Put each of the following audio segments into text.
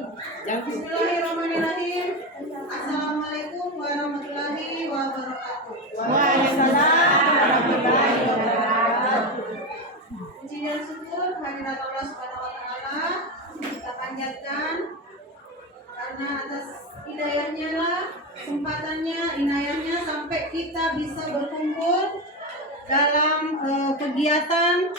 Bismillahirrahmanirrahim. Assalamualaikum warahmatullahi wabarakatuh. Waalaikumsalam warahmatullahi wabarakatuh. Puji dan syukur kehadirat Allah Subhanahu wa taala kita panjatkan karena atas hidayahnya lah, kesempatannya, inayahnya sampai kita bisa berkumpul dalam kegiatan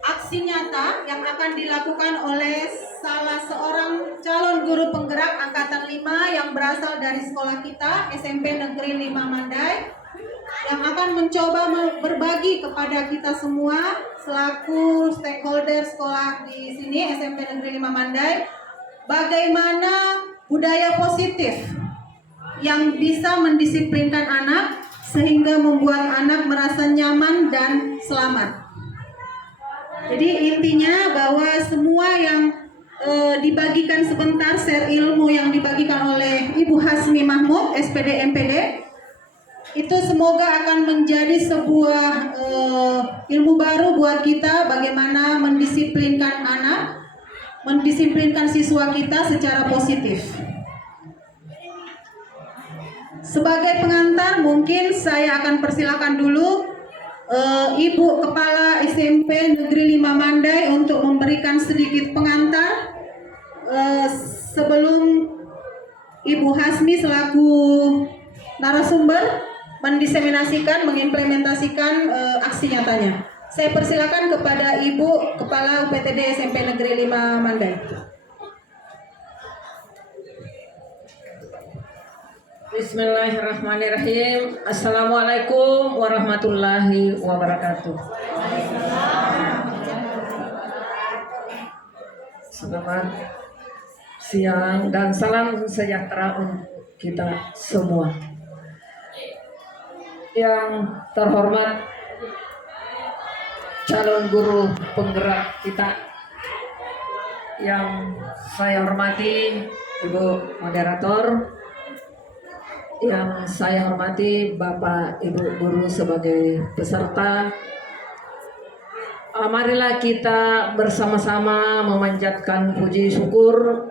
aksi nyata yang akan dilakukan oleh salah seorang calon guru penggerak angkatan 5 yang berasal dari sekolah kita SMP Negeri 5 Mandai, yang akan mencoba berbagi kepada kita semua selaku stakeholder sekolah di sini SMP Negeri 5 Mandai bagaimana budaya positif yang bisa mendisiplinkan anak sehingga membuat anak merasa nyaman dan selamat. Jadi intinya bahwa semua yang dibagikan sebentar share ilmu yang dibagikan oleh Ibu Hasmi Mahmud SPD MPD itu semoga akan menjadi sebuah ilmu baru buat kita bagaimana mendisiplinkan anak, mendisiplinkan siswa kita secara positif. Sebagai pengantar mungkin saya akan persilakan dulu Ibu Kepala SMP Negeri 5 Mandai untuk memberikan sedikit pengantar sebelum Ibu Hasmi selaku narasumber mendiseminasikan, mengimplementasikan aksi nyatanya. Saya persilakan kepada Ibu Kepala UPTD SMP Negeri 5 Mandai. Bismillahirrahmanirrahim. Assalamualaikum warahmatullahi wabarakatuh. Selamat siang dan salam sejahtera untuk kita semua. Yang terhormat calon guru penggerak kita, yang saya hormati Ibu Moderator, yang saya hormati Bapak Ibu Guru sebagai peserta. Marilah kita bersama-sama memanjatkan puji syukur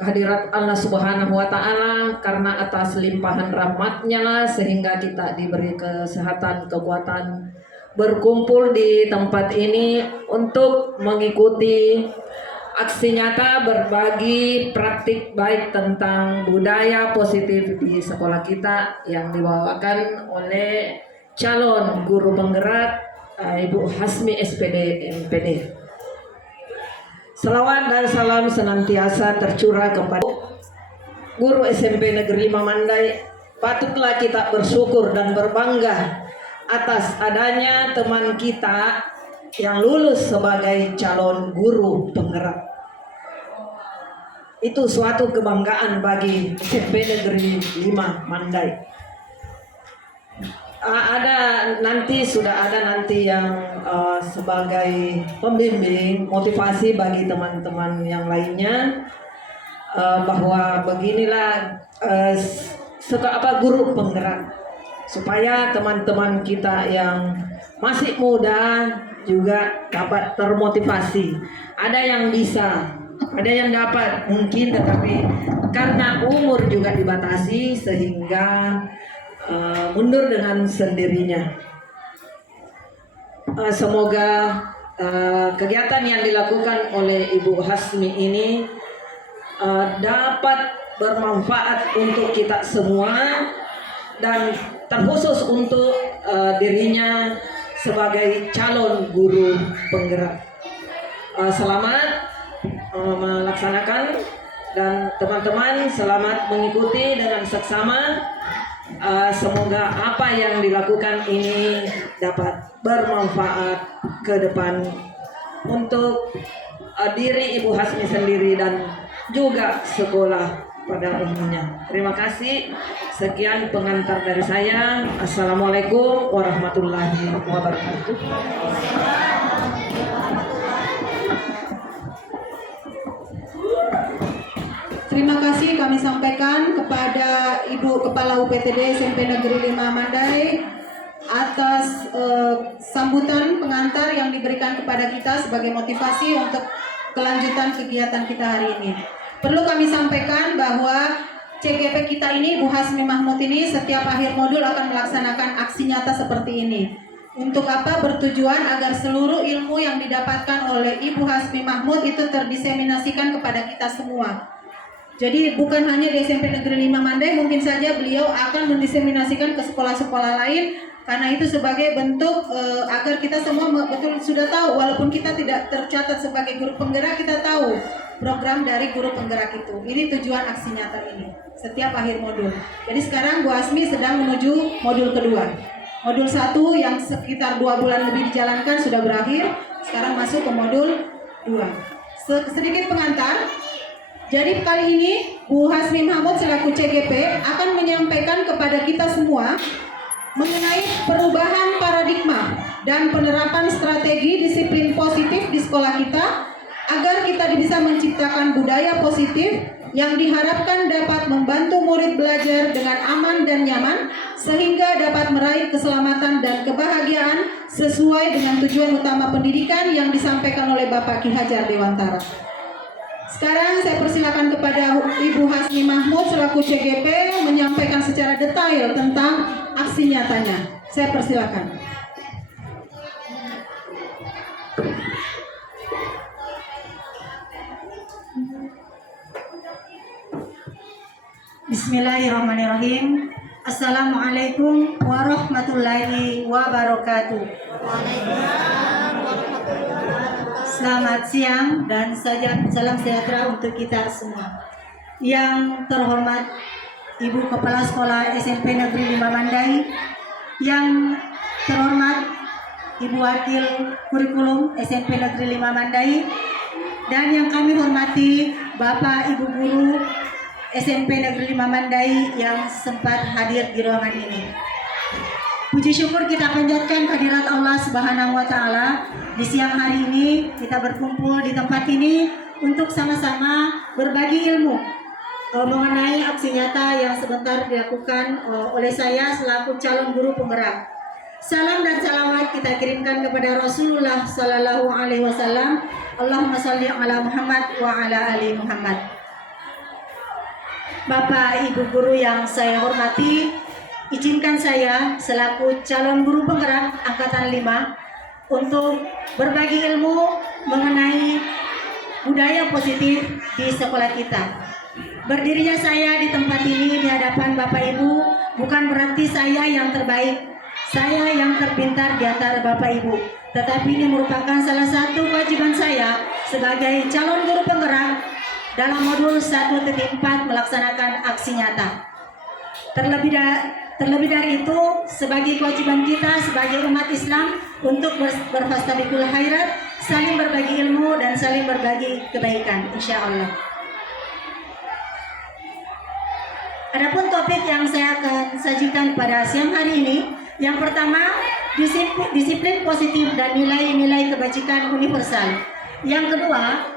kehadirat Allah Subhanahu wa taala karena atas limpahan rahmat-Nya lah sehingga kita diberi kesehatan, kekuatan berkumpul di tempat ini untuk mengikuti aksi nyata berbagi praktik baik tentang budaya positif di sekolah kita yang dibawakan oleh calon guru penggerak Ibu Hasmi SPD MPD. Selawat dan salam senantiasa tercurah kepada guru SMP Negeri 5 Mandai. Patutlah kita bersyukur dan berbangga atas adanya teman kita yang lulus sebagai calon guru penggerak. Itu suatu kebanggaan bagi SMP Negeri 5 Mandai. Sudah ada nanti yang sebagai pembimbing motivasi bagi teman-teman yang lainnya bahwa beginilah guru penggerak supaya teman-teman kita yang masih muda juga dapat termotivasi. Ada yang bisa, ada yang dapat mungkin, tetapi karena umur juga dibatasi sehingga mundur dengan sendirinya. Semoga kegiatan yang dilakukan oleh Ibu Hasmi ini dapat bermanfaat untuk kita semua dan terkhusus untuk dirinya sebagai calon guru penggerak. Selamat melaksanakan dan teman-teman selamat mengikuti dengan seksama. Semoga apa yang dilakukan ini dapat bermanfaat ke depan untuk diri Ibu Hasmi sendiri dan juga sekolah pada umumnya. Terima kasih. Sekian pengantar dari saya. Assalamualaikum warahmatullahi wabarakatuh. Terima kasih kami sampaikan kepada Ibu Kepala UPTD SMP Negeri 5 Mandai atas sambutan pengantar yang diberikan kepada kita sebagai motivasi untuk kelanjutan kegiatan kita hari ini. Perlu kami sampaikan bahwa CGP kita ini, Bu Hasmi Mahmud ini setiap akhir modul akan melaksanakan aksi nyata seperti ini. Untuk apa? Bertujuan agar seluruh ilmu yang didapatkan oleh Ibu Hasmi Mahmud itu terdiseminasikan kepada kita semua. Jadi bukan hanya di SMP Negeri 5 Mandai, mungkin saja beliau akan mendiseminasikan ke sekolah-sekolah lain, karena itu sebagai bentuk agar kita semua betul sudah tahu, walaupun kita tidak tercatat sebagai guru penggerak, kita tahu program dari guru penggerak itu. Ini tujuan aksi nyata ini setiap akhir modul. Jadi sekarang Bu Hasmi sedang menuju modul kedua. Modul 1 yang sekitar 2 bulan lebih dijalankan sudah berakhir. Sekarang masuk ke modul 2. Sedikit pengantar. Jadi kali ini Bu Hasmi Mahmud selaku CGP akan menyampaikan kepada kita semua mengenai perubahan paradigma dan penerapan strategi disiplin positif di sekolah kita agar kita bisa menciptakan budaya positif yang diharapkan dapat membantu murid belajar dengan aman dan nyaman sehingga dapat meraih keselamatan dan kebahagiaan sesuai dengan tujuan utama pendidikan yang disampaikan oleh Bapak Ki Hajar Dewantara. Sekarang saya persilakan kepada Ibu Hasmi Mahmud selaku CGP menyampaikan secara detail tentang aksi nyatanya. Saya persilakan. Bismillahirrahmanirrahim. Assalamualaikum warahmatullahi wabarakatuh. Selamat siang dan salam sejahtera untuk kita semua. Yang terhormat Ibu Kepala Sekolah SMP Negeri 5 Mandai, yang terhormat Ibu Wakil Kurikulum SMP Negeri 5 Mandai, dan yang kami hormati Bapak Ibu Guru SMP Negeri 5 Mandai yang sempat hadir di ruangan ini. Puji syukur kita panjatkan kehadirat Allah Subhanahu wa Ta'ala. Di siang hari ini kita berkumpul di tempat ini untuk sama-sama berbagi ilmu mengenai aksi nyata yang sebentar dilakukan oleh saya selaku calon guru penggerak. Salam dan salawat kita kirimkan kepada Rasulullah Sallallahu Alaihi Wasallam. Allahumma salli ala Muhammad wa ala ali Muhammad. Bapak Ibu guru yang saya hormati, izinkan saya selaku calon guru penggerak angkatan 5 untuk berbagi ilmu mengenai budaya positif di sekolah kita. Berdirinya saya di tempat ini di hadapan Bapak Ibu bukan berarti saya yang terbaik, saya yang terpintar di antara Bapak Ibu, tetapi ini merupakan salah satu kewajiban saya sebagai calon guru penggerak dalam modul 1.4 melaksanakan aksi nyata. Terlebih dari itu, sebagai kewajiban kita sebagai umat Islam untuk berfastabiqul khairat, saling berbagi ilmu dan saling berbagi kebaikan, insya Allah. Adapun topik yang saya akan sajikan pada siang hari ini, yang pertama, disiplin positif dan nilai-nilai kebajikan universal. Yang kedua,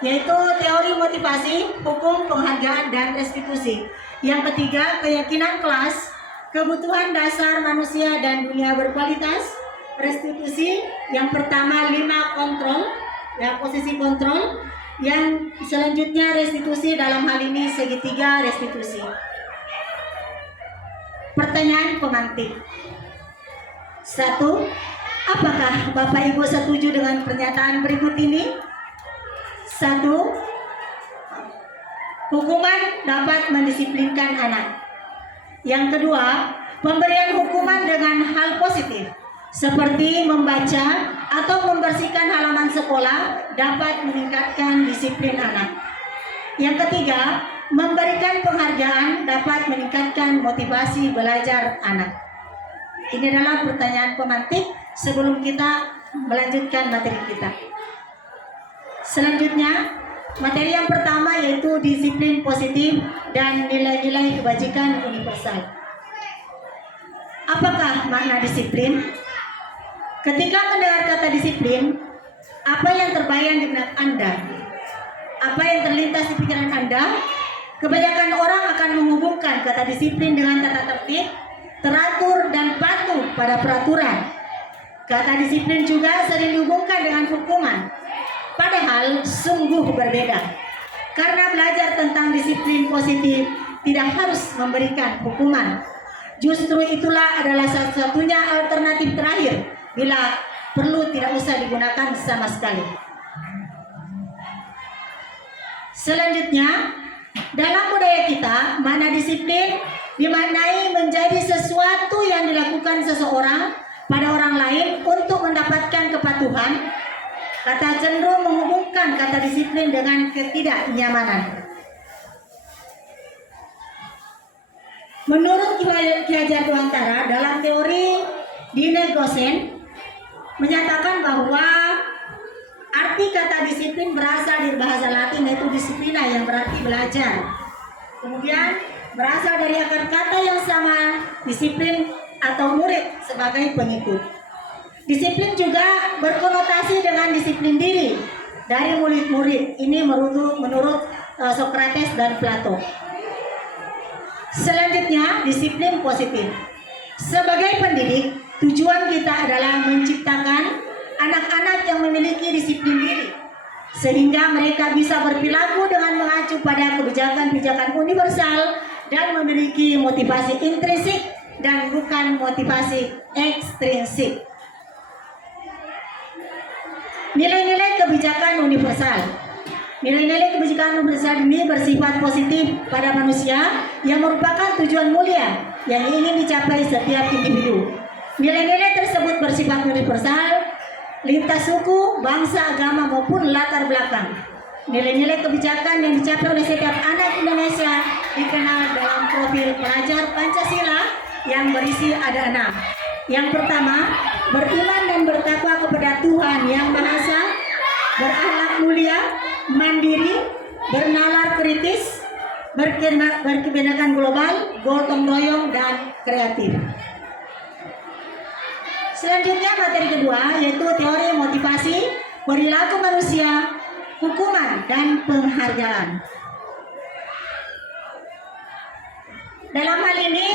yaitu teori motivasi, hukum, penghargaan, dan restitusi. Yang ketiga, keyakinan kelas, kebutuhan dasar manusia dan dunia berkualitas, restitusi. Yang pertama 5 kontrol, ya, posisi kontrol. Yang selanjutnya restitusi, dalam hal ini segitiga restitusi. Pertanyaan pemantik. 1. Apakah Bapak Ibu setuju dengan pernyataan berikut ini? 1. Hukuman dapat mendisiplinkan anak. Yang kedua, pemberian hukuman dengan hal positif seperti membaca atau membersihkan halaman sekolah dapat meningkatkan disiplin anak. Yang ketiga, memberikan penghargaan dapat meningkatkan motivasi belajar anak. Ini adalah pertanyaan pemantik sebelum kita melanjutkan materi kita. Selanjutnya, materi yang pertama yaitu disiplin positif dan nilai-nilai kebajikan universal. Apakah makna disiplin? Ketika mendengar kata disiplin, apa yang terbayang di benak Anda? Apa yang terlintas di pikiran Anda? Kebanyakan orang akan menghubungkan kata disiplin dengan tata tertib, teratur, dan patuh pada peraturan. Kata disiplin juga sering dihubungkan dengan hukuman. Padahal sungguh berbeda. Karena belajar tentang disiplin positif tidak harus memberikan hukuman. Justru itulah adalah satu-satunya alternatif terakhir bila perlu tidak usah digunakan sama sekali. Selanjutnya, dalam budaya kita, makna disiplin dimaknai menjadi sesuatu yang dilakukan seseorang pada orang lain untuk mendapatkan kepatuhan. Kata cenderung menghubungkan kata disiplin dengan ketidaknyamanan. Menurut Ki Hajar Dewantara, dalam teori Dine Gosen menyatakan bahwa arti kata disiplin berasal dari bahasa Latin, yaitu disiplina, yang berarti belajar. Kemudian berasal dari akar kata yang sama, disiplin atau murid sebagai pengikut. Disiplin juga berkonotasi dengan disiplin diri dari murid-murid. Ini menurut Socrates dan Plato. Selanjutnya, disiplin positif. Sebagai pendidik, tujuan kita adalah menciptakan anak-anak yang memiliki disiplin diri, sehingga mereka bisa berperilaku dengan mengacu pada kebijakan-kebijakan universal dan memiliki motivasi intrinsik dan bukan motivasi ekstrinsik. Nilai-nilai kebijakan universal. Nilai-nilai kebijakan universal ini bersifat positif pada manusia yang merupakan tujuan mulia yang ingin dicapai setiap individu. Nilai-nilai tersebut bersifat universal, lintas suku, bangsa, agama maupun latar belakang. Nilai-nilai kebijakan yang dicapai oleh setiap anak Indonesia dikenal dalam profil pelajar Pancasila yang berisi ada 6. Yang pertama, beriman dan bertakwa kepada Tuhan Yang Maha Esa, berakhlak mulia, mandiri, bernalar kritis, berkebinekaan global, gotong royong, dan kreatif. Selanjutnya materi kedua yaitu teori motivasi, perilaku manusia, hukuman, dan penghargaan. Dalam hal ini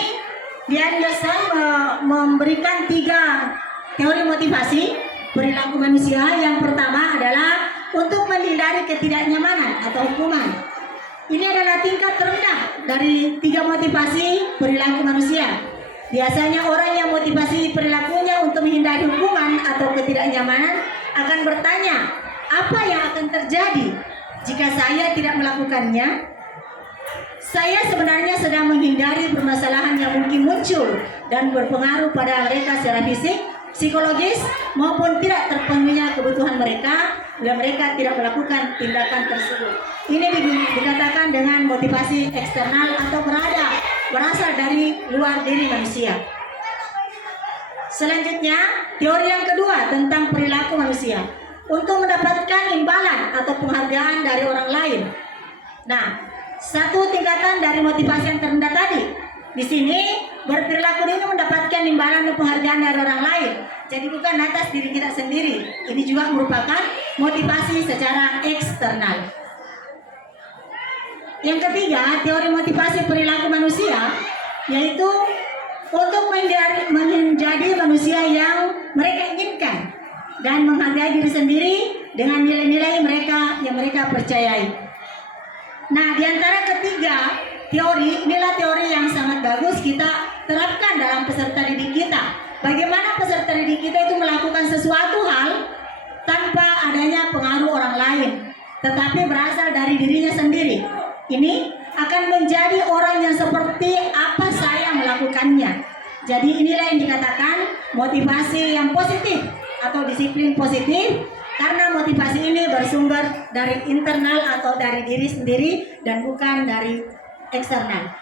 Dian Anderson memberikan 3 teori motivasi perilaku manusia. Yang pertama adalah untuk menghindari ketidaknyamanan atau hukuman. Ini adalah tingkat terendah dari 3 motivasi perilaku manusia. Biasanya orang yang motivasi perilakunya untuk menghindari hukuman atau ketidaknyamanan akan bertanya, apa yang akan terjadi jika saya tidak melakukannya? Saya sebenarnya sedang menghindari permasalahan yang mungkin muncul dan berpengaruh pada mereka secara fisik, psikologis, maupun tidak terpenuhinya kebutuhan mereka bila mereka tidak melakukan tindakan tersebut. Ini dikatakan dengan motivasi eksternal atau berasal dari luar diri manusia. Selanjutnya, teori yang kedua tentang perilaku manusia untuk mendapatkan imbalan atau penghargaan dari orang lain. Nah, satu tingkatan dari motivasi yang terendah tadi. Di sini berperilaku ini mendapatkan imbalan dan penghargaan dari orang lain. Jadi bukan atas diri kita sendiri. Ini juga merupakan motivasi secara eksternal. Yang ketiga, teori motivasi perilaku manusia yaitu untuk menjadi manusia yang mereka inginkan dan menghargai diri sendiri dengan nilai-nilai mereka yang mereka percayai. Nah, di antara ketiga teori, inilah teori yang sangat bagus kita terapkan dalam peserta didik kita. Bagaimana peserta didik kita itu melakukan sesuatu hal tanpa adanya pengaruh orang lain, tetapi berasal dari dirinya sendiri. Ini akan menjadi orang yang seperti apa saya melakukannya. Jadi inilah yang dikatakan motivasi yang positif atau disiplin positif. Karena motivasi ini bersumber dari internal atau dari diri sendiri dan bukan dari eksternal.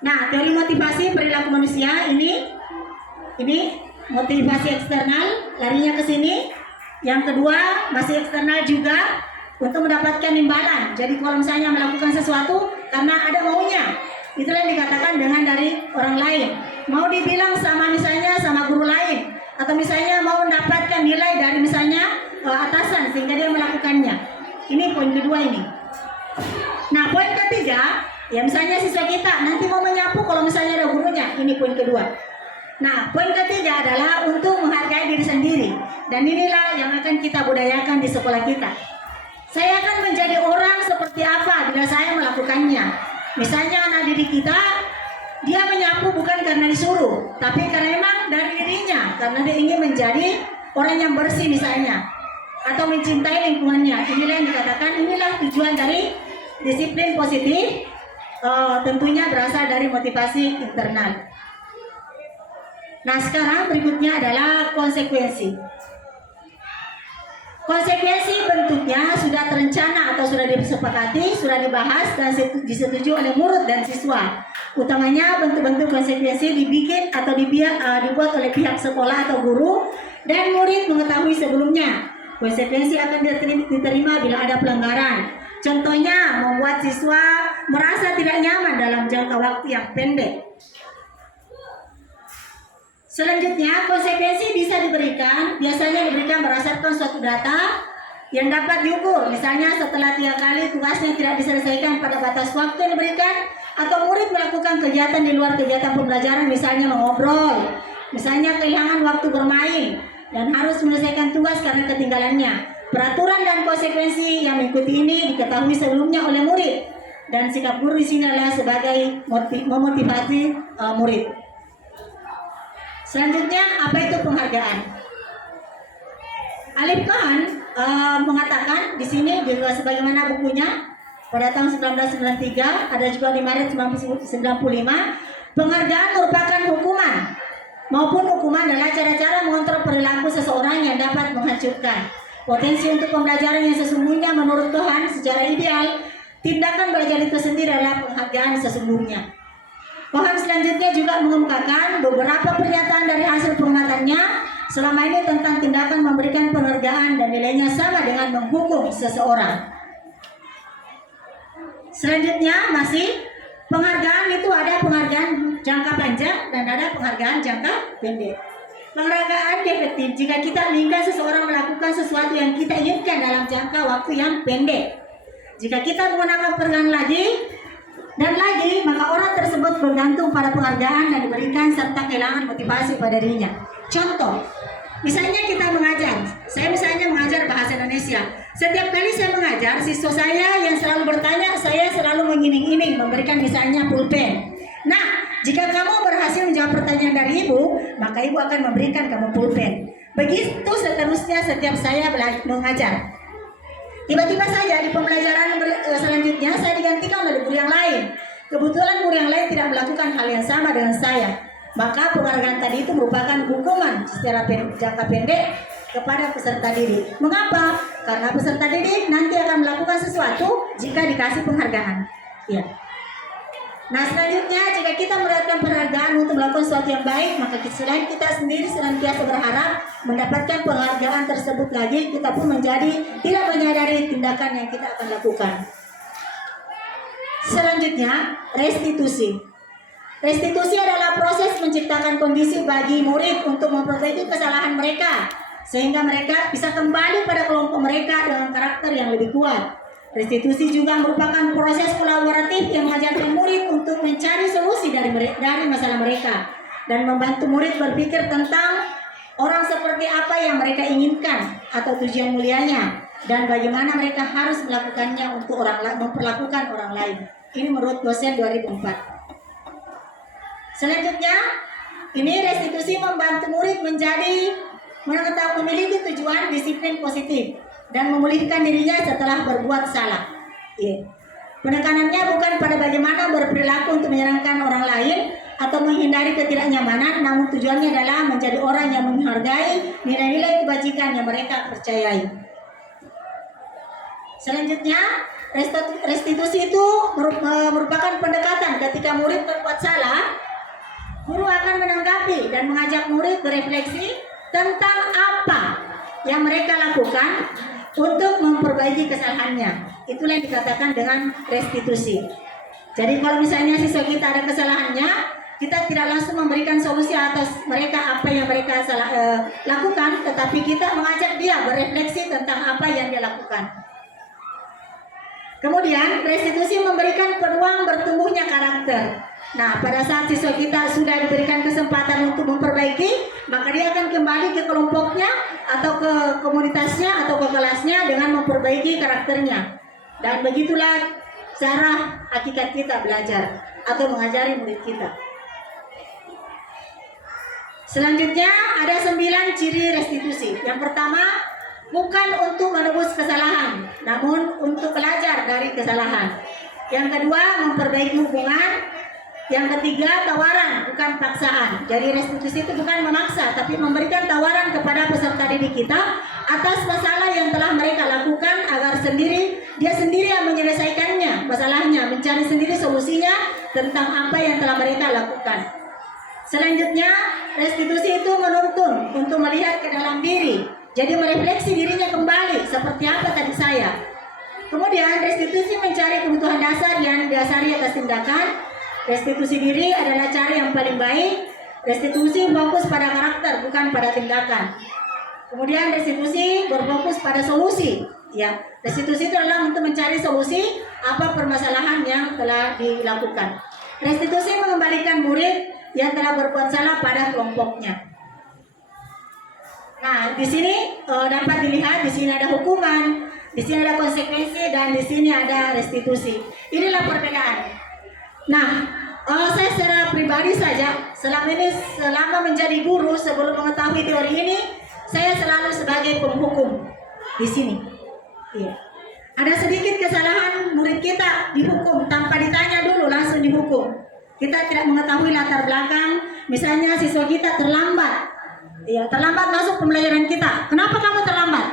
Nah, teori motivasi perilaku manusia ini motivasi eksternal, larinya ke sini. Yang kedua masih eksternal juga untuk mendapatkan imbalan. Jadi kalau misalnya melakukan sesuatu karena ada maunya, itulah yang dikatakan dengan dari orang lain. Mau dibilang sama misalnya sama guru lain, atau misalnya mau mendapatkan nilai dari misalnya atasan sehingga dia melakukannya. Ini poin kedua ini. Nah, poin ketiga, ya misalnya siswa kita nanti mau menyapu kalau misalnya ada gurunya. Ini poin kedua. Nah, poin ketiga adalah untuk menghargai diri sendiri. Dan inilah yang akan kita budayakan di sekolah kita. Saya akan menjadi orang seperti apa bila saya melakukannya. Misalnya anak didik kita, dia menyapu bukan karena disuruh, tapi karena memang dari dirinya, karena dia ingin menjadi orang yang bersih misalnya, atau mencintai lingkungannya. Inilah yang dikatakan, inilah tujuan dari disiplin positif. Tentunya berasal dari motivasi internal. Nah, sekarang berikutnya adalah konsekuensi. Konsekuensi bentuknya sudah terencana atau sudah disepakati, sudah dibahas dan disetujui oleh murid dan siswa. Utamanya bentuk-bentuk konsekuensi dibikin atau dibuat oleh pihak sekolah atau guru dan murid mengetahui sebelumnya. Konsekuensi akan diterima bila ada pelanggaran. Contohnya, membuat siswa merasa tidak nyaman dalam jangka waktu yang pendek. Selanjutnya, konsekuensi biasanya diberikan berdasarkan suatu data yang dapat diukur. Misalnya setelah 3 kali tugasnya tidak diselesaikan pada batas waktu yang diberikan, atau murid melakukan kegiatan di luar kegiatan pembelajaran, misalnya mengobrol, misalnya kehilangan waktu bermain, dan harus menyelesaikan tugas karena ketinggalannya. Peraturan dan konsekuensi yang mengikuti ini diketahui sebelumnya oleh murid, dan sikap guru di sini adalah sebagai memotivasi murid. Selanjutnya, apa itu penghargaan? Alif Khan mengatakan di sini juga sebagaimana bukunya pada tahun 1993, ada juga di Maret 1995, penghargaan merupakan hukuman maupun hukuman adalah cara-cara mengontrol perilaku seseorang yang dapat menghancurkan potensi untuk pembelajaran yang sesungguhnya. Menurut Tuhan, secara ideal, tindakan belajar itu sendiri adalah penghargaan sesungguhnya. Tuhan selanjutnya juga mengemukakan beberapa pernyataan dari hasil pengamatannya selama ini tentang tindakan memberikan penghargaan dan nilainya sama dengan menghukum seseorang. Selanjutnya masih penghargaan itu ada penghargaan jangka panjang dan ada penghargaan jangka pendek. Penghargaan efektif jika kita inginkan seseorang melakukan sesuatu yang kita inginkan dalam jangka waktu yang pendek. Jika kita menggunakan penghargaan lagi dan lagi, maka orang tersebut bergantung pada penghargaan dan diberikan serta kehilangan motivasi pada dirinya. Contoh, misalnya kita mengajar, saya misalnya mengajar bahasa Indonesia. Setiap kali saya mengajar, siswa saya yang selalu bertanya, saya selalu mengiming-iming memberikan misalnya pulpen. Nah, jika kamu berhasil menjawab pertanyaan dari ibu, maka ibu akan memberikan kamu pulpen. Begitu seterusnya setiap saya mengajar. Tiba-tiba saja di pembelajaran selanjutnya saya digantikan oleh guru yang lain. Kebetulan guru yang lain tidak melakukan hal yang sama dengan saya. Maka penghargaan tadi itu merupakan hukuman secara jangka pendek kepada peserta didik. Mengapa? Karena peserta didik nanti akan melakukan sesuatu jika dikasih penghargaan. Ya. Nah, selanjutnya jika kita mendapatkan penghargaan untuk melakukan sesuatu yang baik, maka selain kita sendiri senantiasa berharap mendapatkan penghargaan tersebut lagi, kita pun menjadi tidak menyadari tindakan yang kita akan lakukan. Selanjutnya, restitusi. Restitusi adalah proses menciptakan kondisi bagi murid untuk memperbaiki kesalahan mereka, sehingga mereka bisa kembali pada kelompok mereka dengan karakter yang lebih kuat. Restitusi juga merupakan proses kolaboratif yang mengajarkan murid untuk mencari solusi dari masalah mereka dan membantu murid berpikir tentang orang seperti apa yang mereka inginkan atau tujuan mulianya dan bagaimana mereka harus melakukannya untuk memperlakukan orang lain. Ini menurut dosen 2004. Selanjutnya, ini restitusi membantu murid memiliki tujuan disiplin positif dan memulihkan dirinya setelah berbuat salah. Penekanannya bukan pada bagaimana berperilaku untuk menyenangkan orang lain atau menghindari ketidaknyamanan, namun tujuannya adalah menjadi orang yang menghargai nilai-nilai kebajikan yang mereka percayai. Selanjutnya, restitusi itu merupakan pendekatan ketika murid berbuat salah. Guru akan menanggapi dan mengajak murid berefleksi tentang apa yang mereka lakukan untuk memperbaiki kesalahannya. Itulah yang dikatakan dengan restitusi. Jadi kalau misalnya siswa kita ada kesalahannya, kita tidak langsung memberikan solusi atas mereka apa yang mereka lakukan, tetapi kita mengajak dia berefleksi tentang apa yang dia lakukan. Kemudian restitusi memberikan peluang bertumbuhnya karakter. Nah, pada saat siswa kita sudah diberikan kesempatan untuk memperbaiki, maka dia akan kembali ke kelompoknya atau ke komunitasnya atau ke kelasnya dengan memperbaiki karakternya. Dan begitulah cara hakikat kita belajar atau mengajari murid kita. Selanjutnya ada 9 ciri restitusi. Yang pertama, bukan untuk menebus kesalahan, namun untuk belajar dari kesalahan. Yang kedua, memperbaiki hubungan. Yang ketiga, tawaran, bukan paksaan. Jadi restitusi itu bukan memaksa, tapi memberikan tawaran kepada peserta didik kita atas masalah yang telah mereka lakukan agar dia sendiri yang menyelesaikannya masalahnya, mencari sendiri solusinya tentang apa yang telah mereka lakukan. Selanjutnya, restitusi itu menuntun untuk melihat ke dalam diri. Jadi merefleksi dirinya kembali seperti apa tadi saya. Kemudian restitusi mencari kebutuhan dasar yang didasari atas tindakan. Restitusi diri adalah cara yang paling baik. Restitusi fokus pada karakter, bukan pada tindakan. Kemudian restitusi berfokus pada solusi. Ya, restitusi itu adalah untuk mencari solusi apa permasalahan yang telah dilakukan. Restitusi mengembalikan murid yang telah berbuat salah pada kelompoknya. Nah, di sini dapat dilihat, di sini ada hukuman, di sini ada konsekuensi, dan di sini ada restitusi. Inilah perbedaan. Nah, saya secara pribadi saja, selama menjadi guru, sebelum mengetahui teori ini, saya selalu sebagai penghukum di sini. Iya. Ada sedikit kesalahan murid kita dihukum tanpa ditanya dulu, langsung dihukum. Kita tidak mengetahui latar belakang, misalnya siswa kita terlambat, ya terlambat masuk pembelajaran kita. Kenapa kamu terlambat?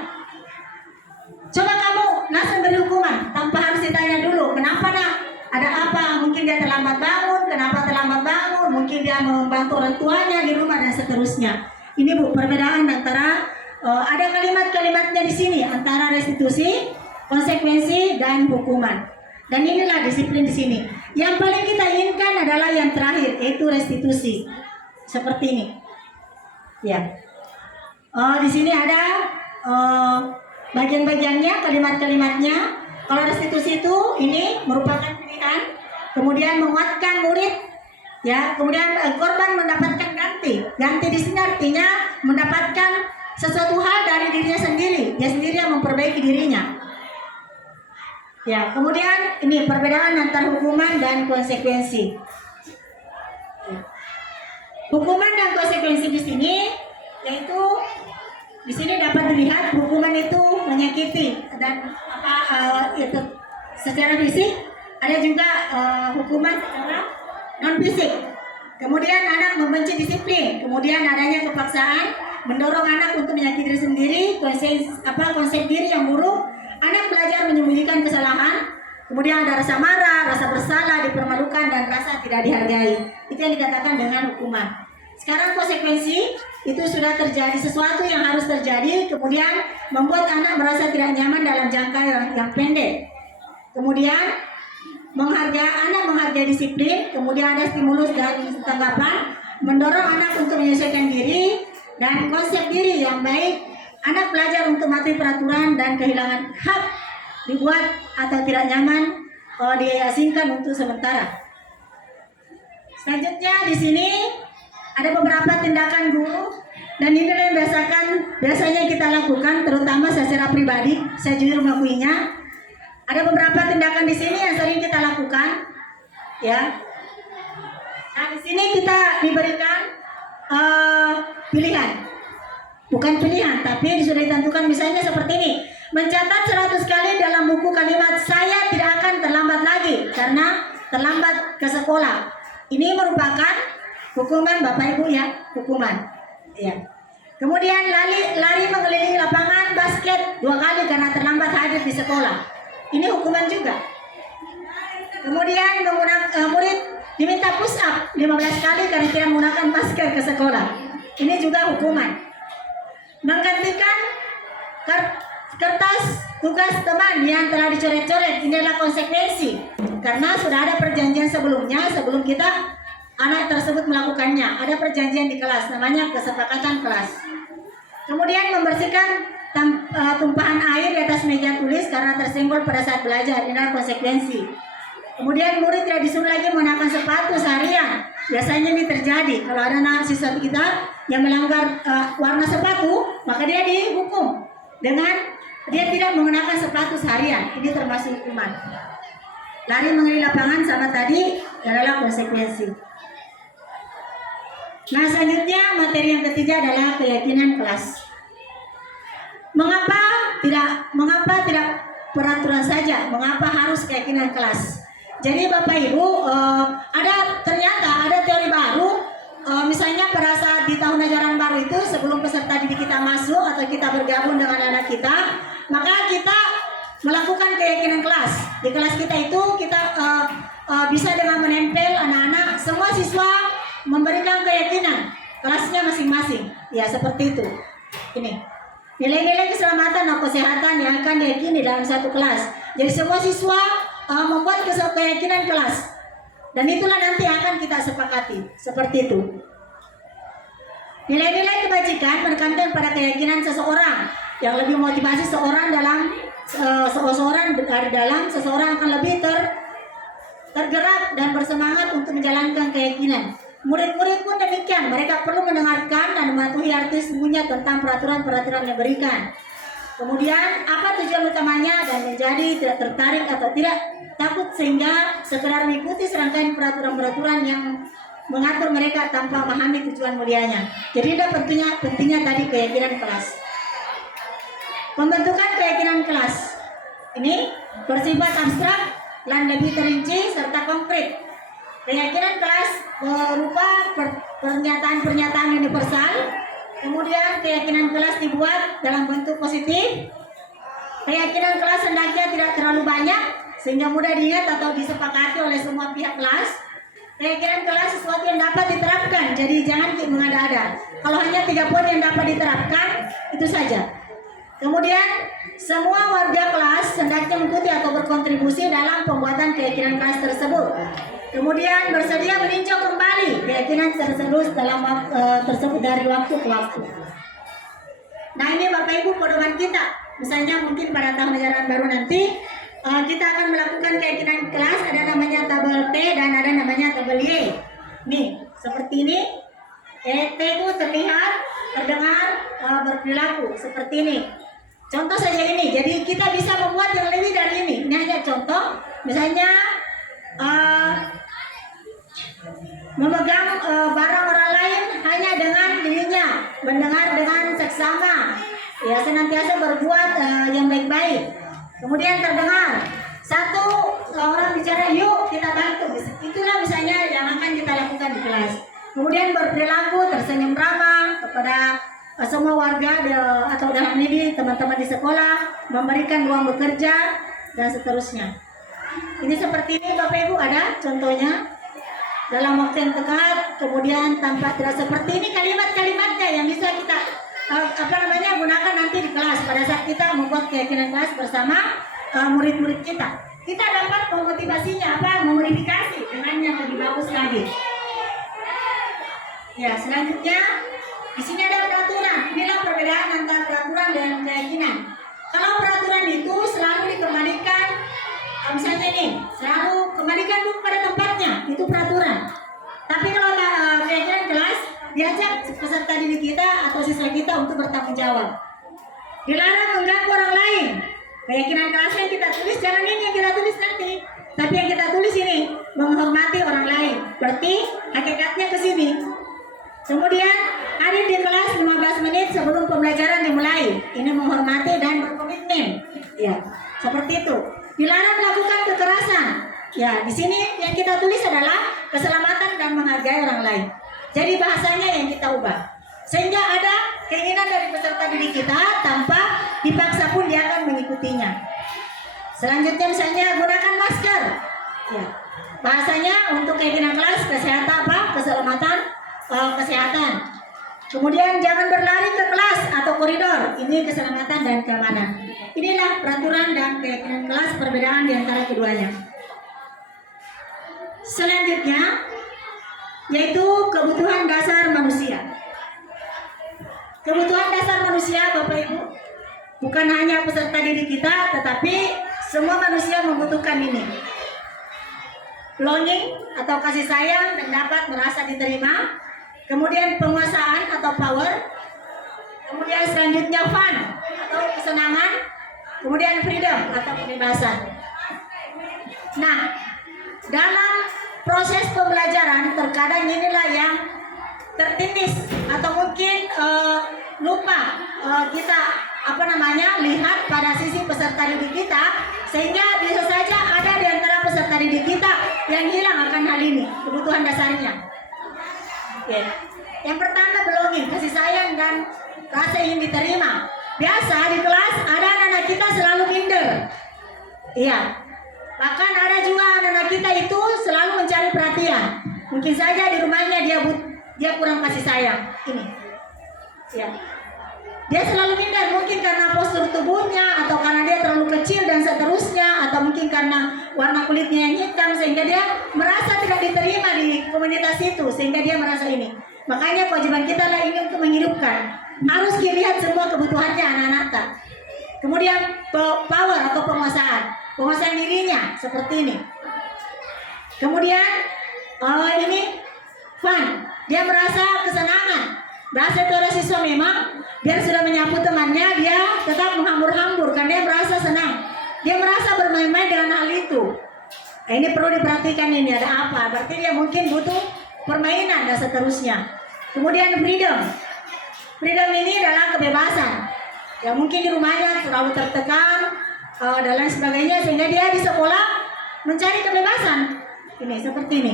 Coba kamu langsung beri hukuman tanpa harus ditanya dulu. Kenapa nak? Ada apa? Mungkin dia terlambat bangun. Kenapa terlambat bangun? Mungkin dia membantu orang tuanya di rumah dan seterusnya. Ini Bu, perbedaan antara ada kalimat-kalimatnya di sini antara restitusi, konsekuensi, dan hukuman. Dan inilah disiplin di sini. Yang paling kita inginkan adalah yang terakhir, yaitu restitusi. Seperti ini. Ya. Di sini ada bagian-bagiannya, kalimat-kalimatnya. Kalau restitusi itu ini merupakan pilihan, kemudian menguatkan murid, ya. Kemudian korban mendapatkan ganti. Ganti di sini artinya mendapatkan sesuatu hal dari dirinya sendiri. Dia sendiri yang memperbaiki dirinya. Ya, kemudian ini perbedaan antara hukuman dan konsekuensi. Hukuman dan konsekuensi di sini yaitu di sini dapat dilihat hukuman itu menyakiti dan itu secara fisik, ada juga hukuman secara non fisik. Kemudian anak membenci disiplin, kemudian adanya kepaksaan mendorong anak untuk menyakiti diri sendiri, konsep diri yang buruk. Anak belajar menyembunyikan kesalahan, kemudian ada rasa marah, rasa bersalah, dipermalukan, dan rasa tidak dihargai. Itu yang dikatakan dengan hukuman. Sekarang konsekuensi, itu sudah terjadi sesuatu yang harus terjadi, kemudian membuat anak merasa tidak nyaman dalam jangka yang pendek. Kemudian anak menghargai disiplin, kemudian ada stimulus dan tanggapan, mendorong anak untuk menyesuaikan diri, dan konsep diri yang baik. Anak belajar untuk mematuhi peraturan dan kehilangan hak dibuat atau tidak nyaman diasingkan untuk sementara. Selanjutnya di sini ada beberapa tindakan guru dan ini yang biasanya kita lakukan, terutama secara pribadi, saya jujur mengakuinya. Ada beberapa tindakan di sini yang sering kita lakukan, ya. Nah di sini kita diberikan pilihan. Bukan pilihan, tapi sudah ditentukan misalnya seperti ini. Mencatat 100 kali dalam buku kalimat saya tidak akan terlambat lagi karena terlambat ke sekolah. Ini merupakan hukuman Bapak Ibu ya, hukuman. Ya. Kemudian lari mengelilingi lapangan basket 2 kali karena terlambat hadir di sekolah. Ini hukuman juga. Kemudian murid diminta push up 15 kali karena tidak menggunakan masker ke sekolah. Ini juga hukuman. Menggantikan kertas tugas teman yang telah dicoret-coret, ini adalah konsekuensi karena sudah ada perjanjian sebelumnya sebelum kita anak tersebut melakukannya. Ada perjanjian di kelas, namanya kesepakatan kelas. Kemudian membersihkan tumpahan air di atas meja tulis karena tersenggol pada saat belajar, ini adalah konsekuensi. Kemudian murid tidak disuruh lagi mengenakan sepatu seharian. Biasanya ini terjadi kalau ada anak siswa kita yang melanggar warna sepatu, maka dia dihukum dengan dia tidak mengenakan sepatu seharian. Ini termasuk hukuman. Lari mengelilingi lapangan sama tadi adalah konsekuensi. Nah, selanjutnya materi yang ketiga adalah keyakinan kelas. Mengapa tidak peraturan saja? Mengapa harus keyakinan kelas? Jadi Bapak Ibu, ternyata ada teori baru. Misalnya pada saat di tahun ajaran baru itu, sebelum peserta didik kita masuk atau kita bergabung dengan anak kita, maka kita melakukan keyakinan kelas. Di kelas kita itu kita bisa dengan menempel anak-anak, semua siswa memberikan keyakinan kelasnya masing-masing. Ya, seperti itu. Ini nilai-nilai keselamatan dan kesehatan yang akan diyakini dalam satu kelas. Jadi semua siswa membuat keyakinan kelas, dan itulah nanti akan kita sepakati seperti itu. Nilai-nilai kebajikan menekankan pada keyakinan seseorang yang lebih motivasi seseorang akan lebih tergerak dan bersemangat untuk menjalankan keyakinan. Murid-murid pun demikian, mereka perlu mendengarkan dan mematuhi arti sesungguhnya tentang peraturan-peraturan yang diberikan. Kemudian apa tujuan utamanya dan menjadi tidak tertarik atau tidak takut sehingga sekedar mengikuti serangkaian peraturan-peraturan yang mengatur mereka tanpa memahami tujuan mulianya. Jadi ada pentingnya tadi keyakinan kelas. Pembentukan keyakinan kelas ini bersifat abstrak dan lebih terinci serta konkret. Keyakinan kelas berupa pernyataan-pernyataan universal. Kemudian keyakinan kelas dibuat dalam bentuk positif. Keyakinan kelas hendaknya tidak terlalu banyak sehingga mudah diingat atau disepakati oleh semua pihak kelas. Keyakinan kelas sesuatu yang dapat diterapkan, jadi jangan mengada-ada. Kalau hanya 3 poin yang dapat diterapkan, itu saja. Kemudian semua warga kelas hendaknya mengikuti atau berkontribusi dalam pembuatan keyakinan kelas tersebut. Kemudian bersedia meninjau kembali keyakinan tersebut tersebut dari waktu ke waktu. Nah, ini Bapak Ibu pedoman kita. Misalnya mungkin pada tahun ajaran baru nanti kita akan melakukan keyakinan kelas, ada namanya tabel T dan ada namanya tabel Y. Nih, seperti ini. T itu terlihat, terdengar, berperilaku seperti ini. Contoh saja ini. Jadi kita bisa membuat yang lebih dari ini. Ini hanya contoh. Misalnya memegang barang orang lain hanya dengan dirinya, mendengar dengan seksama, ya senantiasa berbuat yang baik-baik. Kemudian terdengar satu orang bicara, yuk kita bantu. Itulah misalnya yang akan kita lakukan di kelas. Kemudian berperilaku tersenyum ramah kepada semua warga atau dalam ini teman-teman di sekolah, memberikan ruang bekerja dan seterusnya. Ini seperti ini Bapak Ibu, ada contohnya dalam waktu yang dekat. Kemudian tampak tidak seperti ini kalimat-kalimatnya yang bisa kita gunakan nanti di kelas pada saat kita membuat keyakinan kelas bersama murid-murid kita. Kita dapat memotivasinya memodifikasi dengan yang lebih bagus lagi. Ya, selanjutnya di sini ada peraturan. Inilah perbedaan antara peraturan dan keyakinan. Kalau peraturan itu selalu dikembalikan, misalnya nih, selalu kembalikan dulu pada tempatnya, itu peraturan. Tapi kalau keyakinan kelas, diajak peserta didik kita atau siswa kita untuk bertanggung jawab. Dilarang mengganggu orang lain. Keyakinan kelas yang kita tulis, jangan ini yang kita tulis nanti, tapi yang kita tulis ini menghormati orang lain. Berarti hakikatnya ke sini. Kemudian hadir di kelas 15 menit sebelum pembelajaran dimulai. Ini menghormati dan berkomitmen. Ya, seperti itu. Dilarang melakukan kekerasan. Ya, di sini yang kita tulis adalah keselamatan dan menghargai orang lain. Jadi bahasanya yang kita ubah. Sehingga ada keinginan dari peserta didik kita tanpa dipaksa pun dia akan mengikutinya. Selanjutnya misalnya gunakan masker. Ya. Bahasanya untuk keyakinan kelas kesehatan keselamatan, kesehatan. Kemudian jangan berlari ke kelas atau koridor. Ini keselamatan dan keamanan. Inilah peraturan dan keyakinan kelas, perbedaan di antara keduanya. Selanjutnya yaitu kebutuhan dasar manusia. Kebutuhan dasar manusia Bapak Ibu, bukan hanya peserta didik kita, tetapi semua manusia membutuhkan ini. belonging atau kasih sayang dan dapat merasa diterima. Kemudian penguasaan atau power. Kemudian selanjutnya fun atau kesenangan. Kemudian freedom atau kebebasan. Nah, dalam proses pembelajaran terkadang inilah yang tertindis atau mungkin lupa kita lihat pada sisi peserta didik kita, sehingga bisa saja ada di antara peserta didik kita yang hilang akan hal ini, kebutuhan dasarnya. Oke. Yang pertama belonging, kasih sayang dan rasa ingin diterima. Biasa di kelas ada anak-anak kita selalu minder. Iya. Bahkan ada juga anak-anak kita itu selalu mencari perhatian. Mungkin saja di rumahnya dia kurang kasih sayang. Ini. Ya. Dia selalu minder, mungkin karena postur tubuhnya, atau karena dia terlalu kecil dan seterusnya, atau mungkin karena warna kulitnya yang hitam, sehingga dia merasa tidak diterima di komunitas itu, sehingga dia merasa ini. Makanya kewajiban kita lah ini untuk menghidupkan. Harus dilihat semua kebutuhannya anak-anak. Kemudian power atau penguasaan dirinya seperti ini. Kemudian ini fun, dia merasa kesenangan. Bahasa itu ada siswa memang dia sudah menyapu temannya, dia tetap menghambur-hambur karena dia merasa senang. Dia merasa bermain-main dengan hal itu. Nah, ini perlu diperhatikan, ini ada apa? Berarti dia mungkin butuh permainan dan seterusnya. Kemudian freedom. Freedom ini adalah kebebasan. Ya mungkin di rumahnya terlalu tertekan dan lain sebagainya, sehingga dia di sekolah mencari kebebasan. Ini seperti ini.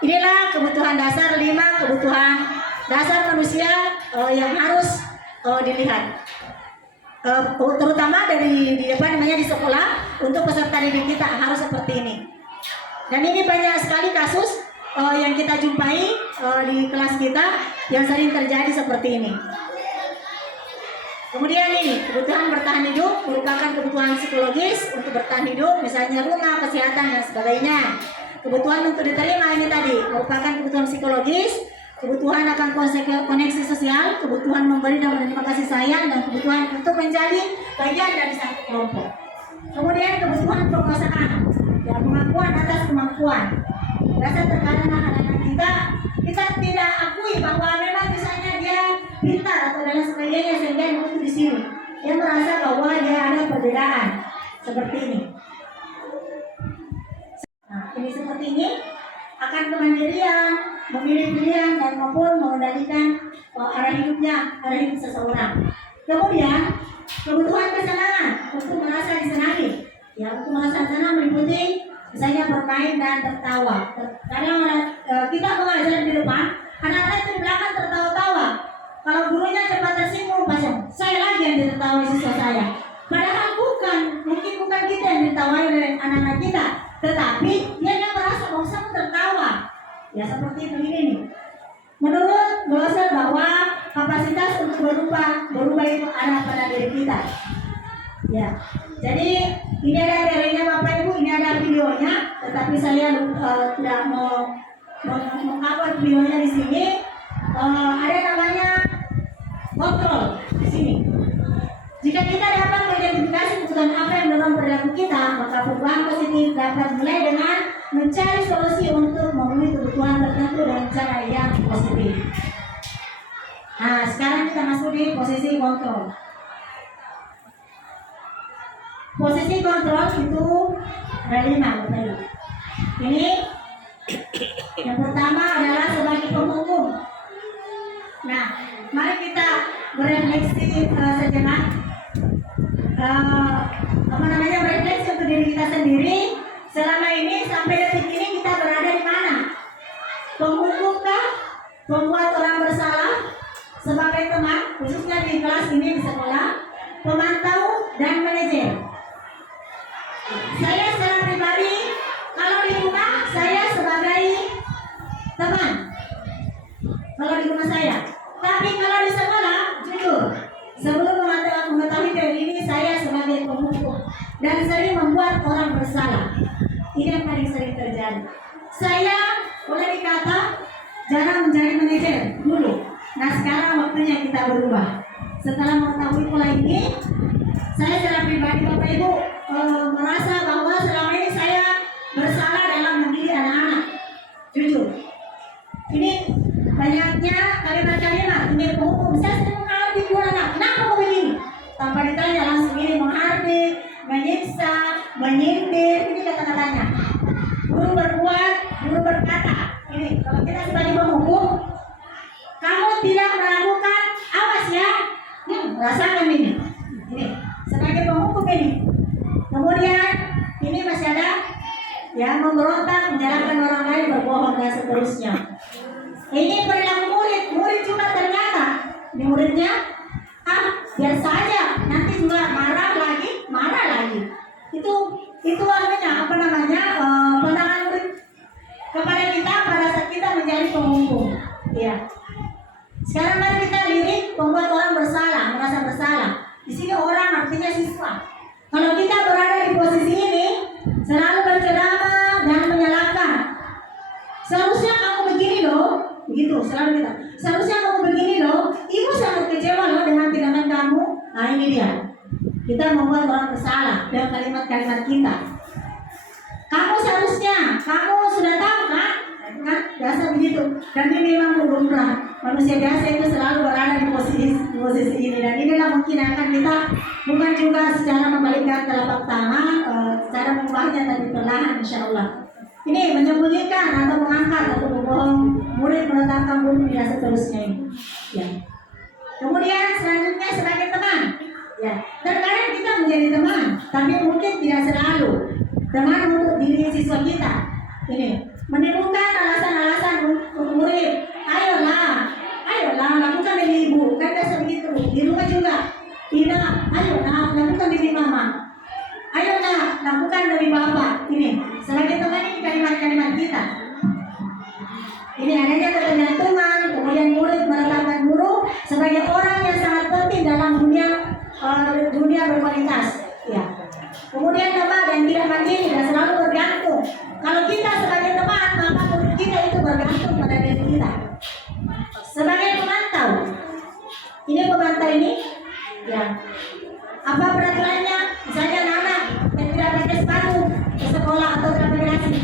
Inilah kebutuhan dasar, 5 kebutuhan dasar manusia yang harus dilihat, terutama dari di sekolah. Untuk peserta didik kita harus seperti ini. Dan ini banyak sekali kasus yang kita jumpai di kelas kita yang sering terjadi seperti ini. Kemudian ini kebutuhan bertahan hidup merupakan kebutuhan psikologis untuk bertahan hidup, misalnya rumah, kesehatan dan sebagainya. Kebutuhan untuk diterima ini tadi merupakan kebutuhan psikologis. Kebutuhan akan koneksi sosial, kebutuhan memberi dan menerima kasih sayang, dan kebutuhan untuk menjadi bagian dari satu kelompok. Kemudian kebutuhan penguasaan, ya, pengakuan atas kemampuan. Rasa terkadang anak-anak kita tidak akui bahwa memang misalnya dia pintar atau dan sebagainya, sehingga dia butuh di sini. Dia merasa bahwa dia ada perbedaan seperti ini. Nah, ini seperti ini akan kemandirian, memilih pilihan dan maupun mengendalikan arah hidup seseorang. Kemudian kebutuhan kesenangan untuk merasa disenangi. Ya, untuk merasa senang meliputi misalnya bermain dan tertawa. Karena kita mengajar di depan, anak-anak itu di belakang tertawa-tawa. Kalau gurunya cepat tersinggung, pasang saya lagi yang ditertawai siswa saya. Padahal mungkin bukan kita yang ditertawai oleh anak-anak kita, tetapi dia merasa bahwa saya tertawa. Ya seperti itu ini nih. Menurut Gloser bahwa kapasitas untuk berubah itu ada pada diri kita. Ya. Jadi ini ada teorinya Bapak Ibu, ini ada videonya, tetapi saya tidak mau mengupload videonya di sini. Ada namanya kontrol di sini. Jika kita dapat mengidentifikasi kebutuhan apa yang mendorong perilaku kita, maka perubahan positif dapat mulai dengan mencari solusi untuk memenuhi kebutuhan tertentu dengan cara yang positif. Nah, sekarang kita masuk di posisi kontrol. Posisi kontrol itu ada 5, Bapak Ibu. Ini yang pertama adalah sebagai penghukum. Nah, mari kita berefleksi sejenak. Berefleksi untuk diri kita sendiri. Selama ini sampai detik ini kita berada di mana? Penghukumkah? Pembuat orang bersalah? Sebagai teman, khususnya di kelas ini di sekolah, pemantau dan manajer. Saya secara pribadi, kalau di rumah saya sebagai teman. Kalau di rumah saya. Tapi kalau di sekolah, jujur, sebelum mengetahui teori ini, saya sebagai penghukum dan sering membuat orang bersalah. Ini yang paling sering terjadi. Saya boleh dikata jarang menjadi manajer dulu. Nah, sekarang waktunya kita berubah. Setelah mengetahui pola ini, saya secara pribadi Bapak Ibu merasa bahwa selama ini saya bersalah dalam memilih ya memberontak, menyalahkan orang lain, berbohong dan seterusnya. Ini perilaku murid juga ternyata ini muridnya biar saja, nanti juga marah lagi. Itu artinya pandangan murid kepada kita pada saat kita menjadi penghukum. Ya. Sekarang mari kita lirik membuat orang bersalah, merasa bersalah. Di sini orang artinya siswa. Kalau kita berada di posisi ini, selalu berceramah dan menyalahkan. Seharusnya kamu begini loh, begitu selalu kita. Seharusnya kamu begini loh, ibu sangat kecewa loh dengan tindakan kamu. Nah ini dia, kita membuat orang bersalah dengan kalimat-kalimat kita. Kamu seharusnya, kamu sudah tahu kan? Biasa begitu. Dan ini memang lumrah. Manusia biasa itu selalu berada di posisi ini. Dan inilah mungkin akan kita bukan juga secara membalikkan telapak tangan, secara mengubahnya tapi perlahan insya Allah. Ini menyembunyikan atau mengangkat atau membohong murid, menetapkan murid dan seterusnya ini. Ya. Kemudian selanjutnya sebagai teman. Ya. Terkadang kita menjadi teman, tapi mungkin tidak selalu teman untuk diri siswa kita. Ini menimbulkan alasan-alasan untuk murid. Ayolah, lakukan demi ibu. Kan biasa begitu. Di rumah juga. Tidak, ayolah, lakukan demi mama. Ayolah, lakukan demi bapak. Ini sebagai teman ini kalimat-kalimat kita. Ini adanya ketergantungan, kemudian murid menetapkan guru sebagai orang yang sangat penting dalam dunia berkualitas. Ya. Kemudian teman dan tidak mandiri dan selalu bergantung. Kalau kita sebagai teman, maka murid kita itu bergantung pada diri kita. Sebagai pemantau, ini pemantau ini, ya. Apa peraturannya? Misalnya anak yang tidak pakai sepatu ke sekolah atau transportasi.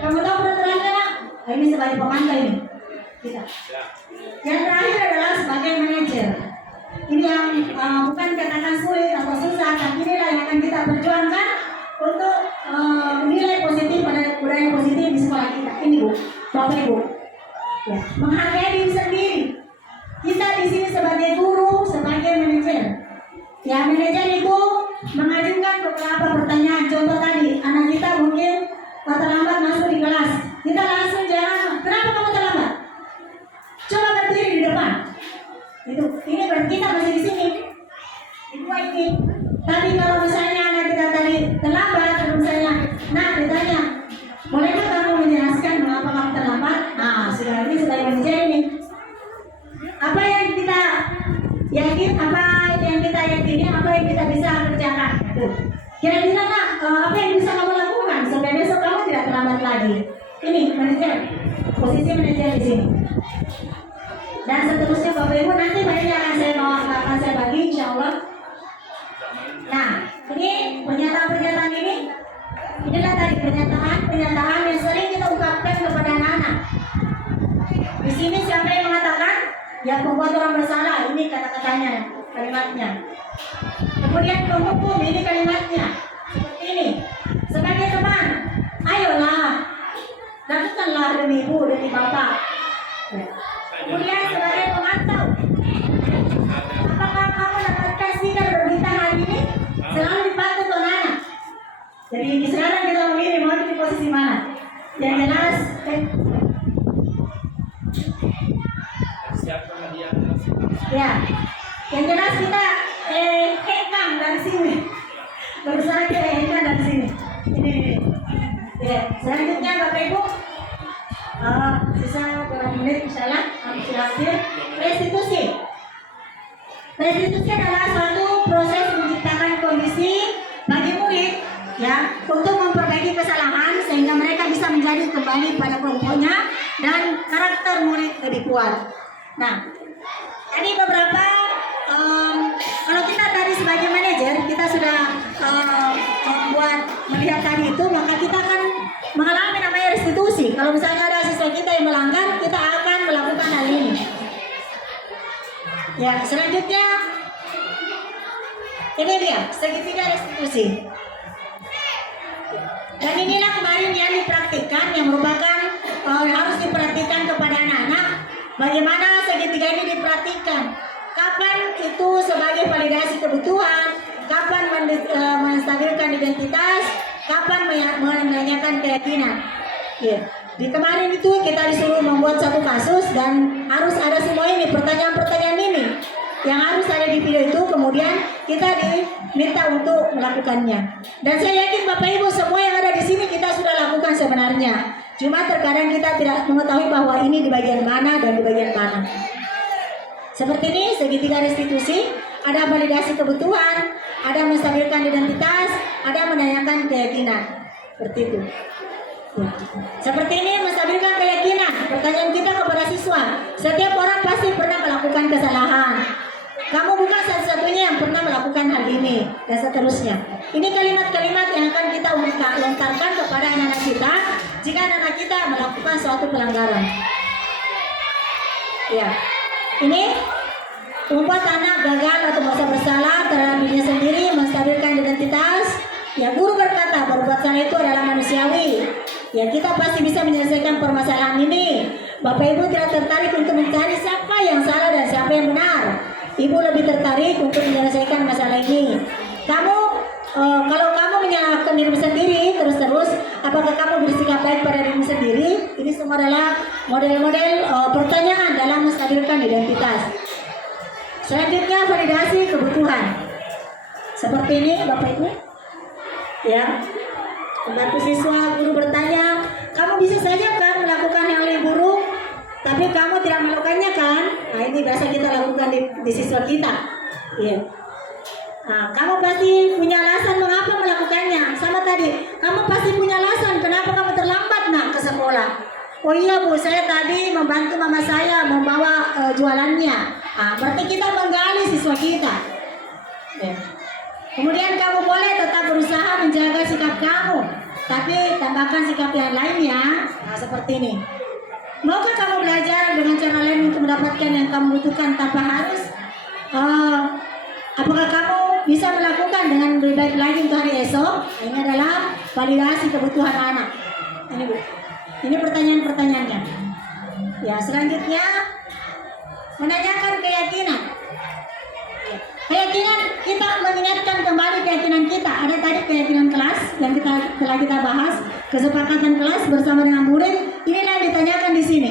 Kamu tahu peraturannya nak? Nah, ini sebagai pemantau ini. Kita. Yang terakhir adalah sebagai manajer. Ini yang bukan katakan sulit atau susah, tapi inilah yang akan kita perjuangkan untuk nilai positif pada budaya positif di sekolah kita. Ini Bu, Bapak Ibu. Ya, menghargai diri sendiri. Kita di sini sebagai guru, sebagai manajer. Ya, manajer itu mengajukan beberapa pertanyaan. Contoh tadi, anak kita mungkin terlambat masuk di kelas. Kita langsung jangan, kenapa kamu terlambat? Coba berdiri di depan. Ini berarti kita masih di sini. Itu ini. Tapi kalau misalnya anak kita tadi terlambat, terus misalnya, nah ditanya, bolehkah kamu menjelaskan mengapa kamu terlambat? Nah, sudah ini sudah manajer ini. Apa yang kita yakini, apa yang kita bisa kerjakan? Kira-kira apa yang bisa kamu lakukan supaya besok kamu tidak terlambat lagi? Ini manajer, posisi manajer di sini. Dan seterusnya Bapak Ibu, nanti banyak akan saya bagi insya Allah. Nah, ini pernyataan ini, inilah tadi pernyataan yang sering kita ungkapkan kepada anak-anak. Di sini siapa yang mengatakan? Ya, membuat orang bersalah, ini kata-katanya, kalimatnya. Kemudian penghukum, ini kalimatnya. Seperti ini. Sebagai teman, ayolah, lakukanlah demi ibu, demi bapak. Kemudian sebagai pemantau, apakah kamu dapatkan stiker berbintang hari ini? Selalu dipantau tuan anak. Jadi sekarang kita memilih mau di posisi mana. Yang jelas, ya, yang jelas kita hengkang dari sini, berusaha kita hengkang dari sini. Ini. Ya, selanjutnya Bapak Ibu. Sisa beberapa menit misalnya hampir. Restitusi adalah suatu proses menciptakan kondisi bagi murid ya untuk memperbaiki kesalahan sehingga mereka bisa menjadi kembali pada kelompoknya dan karakter murid lebih kuat. Nah, tadi beberapa kalau kita tadi sebagai manajer kita sudah melihat tadi itu, maka kita akan mengalami namanya restitusi. Kalau misalnya ada siswa kita yang melanggar, kita akan melakukan hal ini. Ya, selanjutnya ini dia segitiga restitusi. Dan inilah kemarin yang dipraktikkan, yang merupakan harus diperhatikan kepada anak-anak. Bagaimana segitiga ini dipraktikkan? Kapan itu sebagai validasi kebutuhan? Kapan menstabilkan identitas? Kapan menanyakan keyakinan. Ya. Di kemarin itu kita disuruh membuat satu kasus dan harus ada semua ini pertanyaan-pertanyaan ini yang harus ada di video itu, kemudian kita diminta untuk melakukannya. Dan saya yakin Bapak Ibu semua yang ada di sini kita sudah lakukan sebenarnya. Cuma terkadang kita tidak mengetahui bahwa ini di bagian mana dan di bagian mana. Seperti ini segitiga restitusi, ada validasi kebutuhan, ada menstabilkan identitas, ada menanyakan keyakinan. Seperti itu. Seperti ini menstabilkan keyakinan. Pertanyaan kita kepada siswa, setiap orang pasti pernah melakukan kesalahan. Kamu bukan satu-satunya yang pernah melakukan hal ini, dan seterusnya. Ini kalimat-kalimat yang akan kita lontarkan kepada anak-anak kita jika anak-anak kita melakukan suatu pelanggaran. Ya, ini membuat anak gagal atau merasa bersalah terhadap dirinya sendiri, menstabilkan identitas. Ya, guru berkata berbuat salah itu adalah manusiawi. Ya, kita pasti bisa menyelesaikan permasalahan ini. Bapak Ibu tidak tertarik untuk mencari siapa yang salah dan siapa yang benar. Ibu lebih tertarik untuk menyelesaikan masalah ini. Kalau kamu menyalahkan dirimu sendiri terus-terus, apakah kamu bersikap baik pada dirimu sendiri? Ini semua adalah model-model pertanyaan dalam menstabilkan identitas. Selanjutnya validasi kebutuhan. Seperti ini Bapak Ibu. Ya. Membantu siswa, guru bertanya, kamu bisa saja kan melakukan hal yang buruk, tapi kamu tidak melakukannya kan? Nah, ini biasa kita lakukan di siswa kita. Iya. Nah, kamu pasti punya alasan mengapa melakukannya. Sama tadi, kamu pasti punya alasan kenapa kamu terlambat nak ke sekolah. Oh iya Bu, saya tadi membantu mama saya membawa jualannya. Nah, berarti kita menggali siswa kita. Ya. Kemudian kamu boleh tetap berusaha menjaga sikap kamu, tapi tambahkan sikap yang lainnya. Nah, seperti ini. Maukah kamu belajar dengan cara lain untuk mendapatkan yang kamu butuhkan tanpa harus? Apakah kamu bisa melakukan dengan lebih baik lagi untuk hari esok? Ini adalah validasi kebutuhan anak. Ini Bu. Ini pertanyaan-pertanyaannya. Ya, selanjutnya menanyakan keyakinan. Keyakinan, kita mengingatkan kembali keyakinan kita. Ada tadi keyakinan kelas yang telah kita bahas, kesepakatan kelas bersama dengan murid. Inilah yang ditanyakan di sini.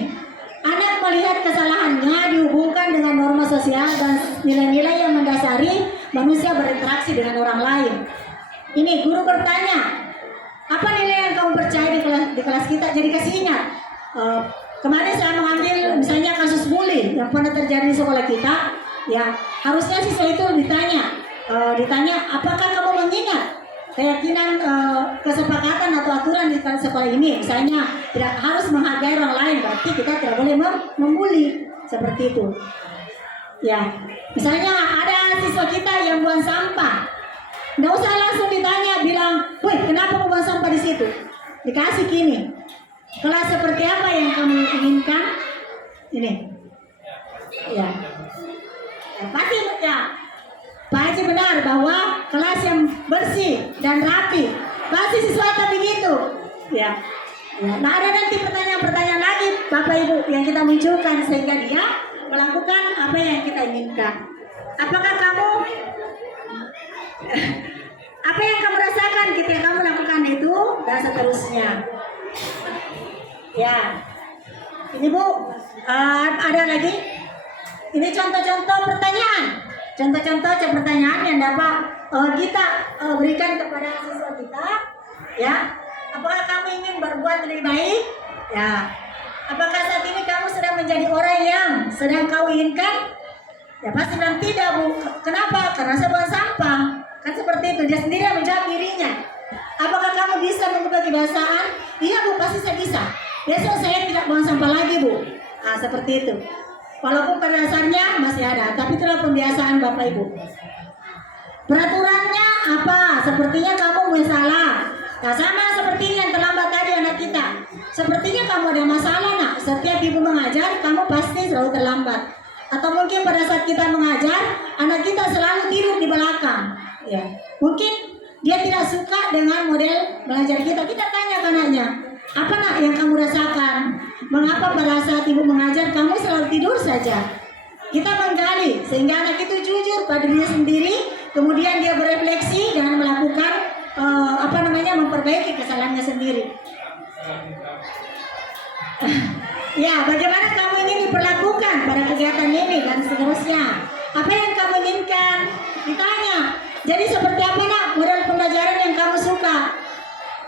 Anak melihat kesalahannya dihubungkan dengan norma sosial dan nilai-nilai yang mendasari manusia berinteraksi dengan orang lain. Ini guru bertanya, apa nilai yang kamu percaya di kelas kita? Jadi kasih ingat. Kemarin saya mengambil misalnya kasus bully yang pernah terjadi di sekolah kita. Ya, harusnya siswa itu ditanya, apakah kamu mengingat keyakinan kesepakatan atau aturan di sekolah ini? Misalnya tidak harus menghargai orang lain, berarti kita tidak boleh membuli seperti itu. Ya, misalnya ada siswa kita yang buang sampah, nggak usah langsung ditanya, bilang, woi kenapa kamu buang sampah di situ? Dikasih gini, kelas seperti apa yang kamu inginkan? Ini, ya. Pasti benar bahwa kelas yang bersih dan rapi pasti siswa akan begitu. Ya. Nah, ada nanti pertanyaan-pertanyaan lagi Bapak Ibu yang kita munculkan sehingga dia melakukan apa yang kita inginkan. Apakah apa yang kamu rasakan ketika kamu lakukan itu dan seterusnya. Ya. Ini Bu, ada lagi. Ini contoh-contoh pertanyaan. Contoh-contoh pertanyaan yang dapat kita berikan kepada siswa kita. Ya, apakah kamu ingin berbuat lebih baik? Ya, apakah saat ini kamu sedang menjadi orang yang sedang kau inginkan? Ya pasti bilang tidak Bu. Kenapa? Karena saya buang sampah. Kan seperti itu. Dia sendiri yang menjawab dirinya. Apakah kamu bisa mengubah kebiasaan? Iya Bu, pasti saya bisa. Besok saya tidak buang sampah lagi Bu. Nah, seperti itu. Walaupun pada dasarnya masih ada, tapi itulah pembiasaan Bapak Ibu. Peraturannya apa? Sepertinya kamu salah. Nah, sama seperti yang terlambat tadi anak kita. Sepertinya kamu ada masalah nak. Setiap ibu mengajar, kamu pasti selalu terlambat. Atau mungkin pada saat kita mengajar, anak kita selalu tidur di belakang. Ya, mungkin dia tidak suka dengan model belajar kita. Kita tanya ke anaknya, apa nak yang kamu rasakan? Mengapa pada saat ibu mengajar kamu selalu tidur saja? Kita menggali sehingga anak itu jujur pada dirinya sendiri, kemudian dia berefleksi dengan melakukan memperbaiki kesalahannya sendiri. Ya, bagaimana kamu ingin diperlakukan pada kegiatan ini dan seterusnya? Apa yang kamu inginkan? Ditanya. Jadi seperti apa nak model pembelajaran yang kamu suka?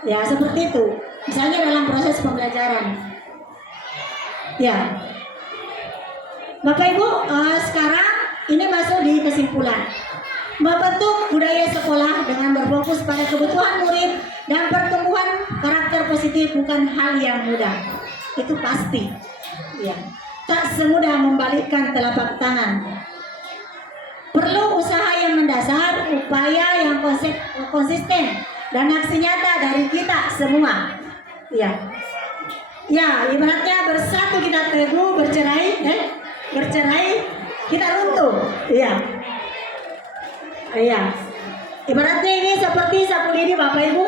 Ya, seperti itu. Misalnya dalam proses pembelajaran. Ya. Bapak Ibu, sekarang ini masuk di kesimpulan. Membentuk budaya sekolah dengan berfokus pada kebutuhan murid dan pertumbuhan karakter positif bukan hal yang mudah. Itu pasti. Ya. Tak semudah membalikkan telapak tangan. Perlu usaha yang mendasar, upaya yang konsisten, dan aksi nyata dari kita semua. Ya, ya, ibaratnya bersatu kita teguh, bercerai kita runtuh. Ya, ya. Ibaratnya ini seperti sapu lidi Bapak Ibu.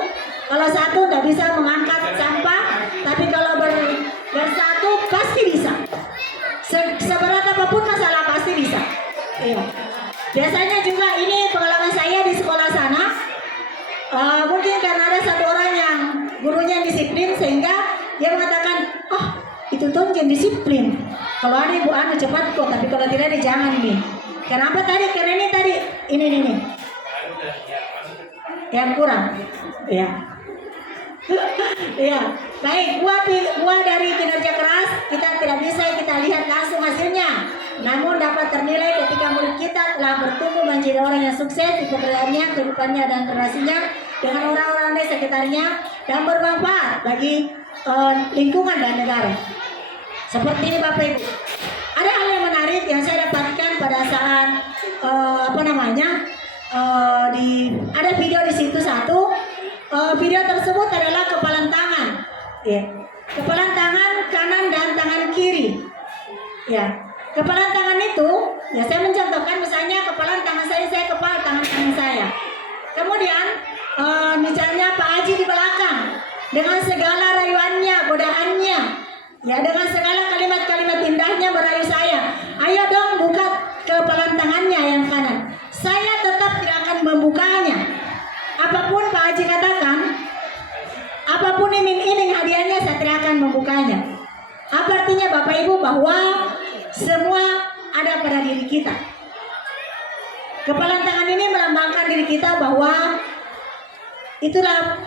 Kalau satu tidak bisa mengangkat sampah, tapi kalau bersatu pasti bisa. Seberat apapun masalah pasti bisa. Ya. Biasanya juga ini pengalaman saya di sekolah sana. Mungkin karena ada satu orang yang gurunya disiplin sehingga dia mengatakan, oh itu tuh jangan disiplin. Kalau ada ibu anu cepat kok, tapi kalau tidak ada jangan nih. Kenapa tadi? Karena ini tadi ini yang kurang. Ya. Ya, baik. Buah dari kinerja keras kita tidak bisa kita lihat langsung hasilnya. Namun dapat ternilai ketika murid kita telah bertumbuh menjadi orang yang sukses di pekerjaannya, kehidupannya, dan relasinya dengan orang-orang di sekitarnya dan bermanfaat bagi lingkungan dan negara. Seperti ini Bapak Ibu. Ada hal yang menarik yang saya dapatkan pada saat ada video di situ satu. Video tersebut adalah kepalan tangan. Ya. Kepalan tangan kanan dan tangan kiri. Ya. Kepalan tangan itu, ya saya mencontohkan misalnya kepalan tangan saya kepala tangan saya. Kemudian misalnya Pak Haji di belakang dengan segala rayuannya, godaannya, ya dengan segala kalimat-kalimat indahnya merayu saya. Ayo dong buka kepalan tangannya yang kanan. Saya tetap tidak akan membukanya. Apapun Pak Haji katakan, apapun iming-iming hadiahnya saya tidak akan membukanya. Apa artinya Bapak Ibu bahwa semua ada pada diri kita. Kepalan tangan ini melambangkan diri kita bahwa itulah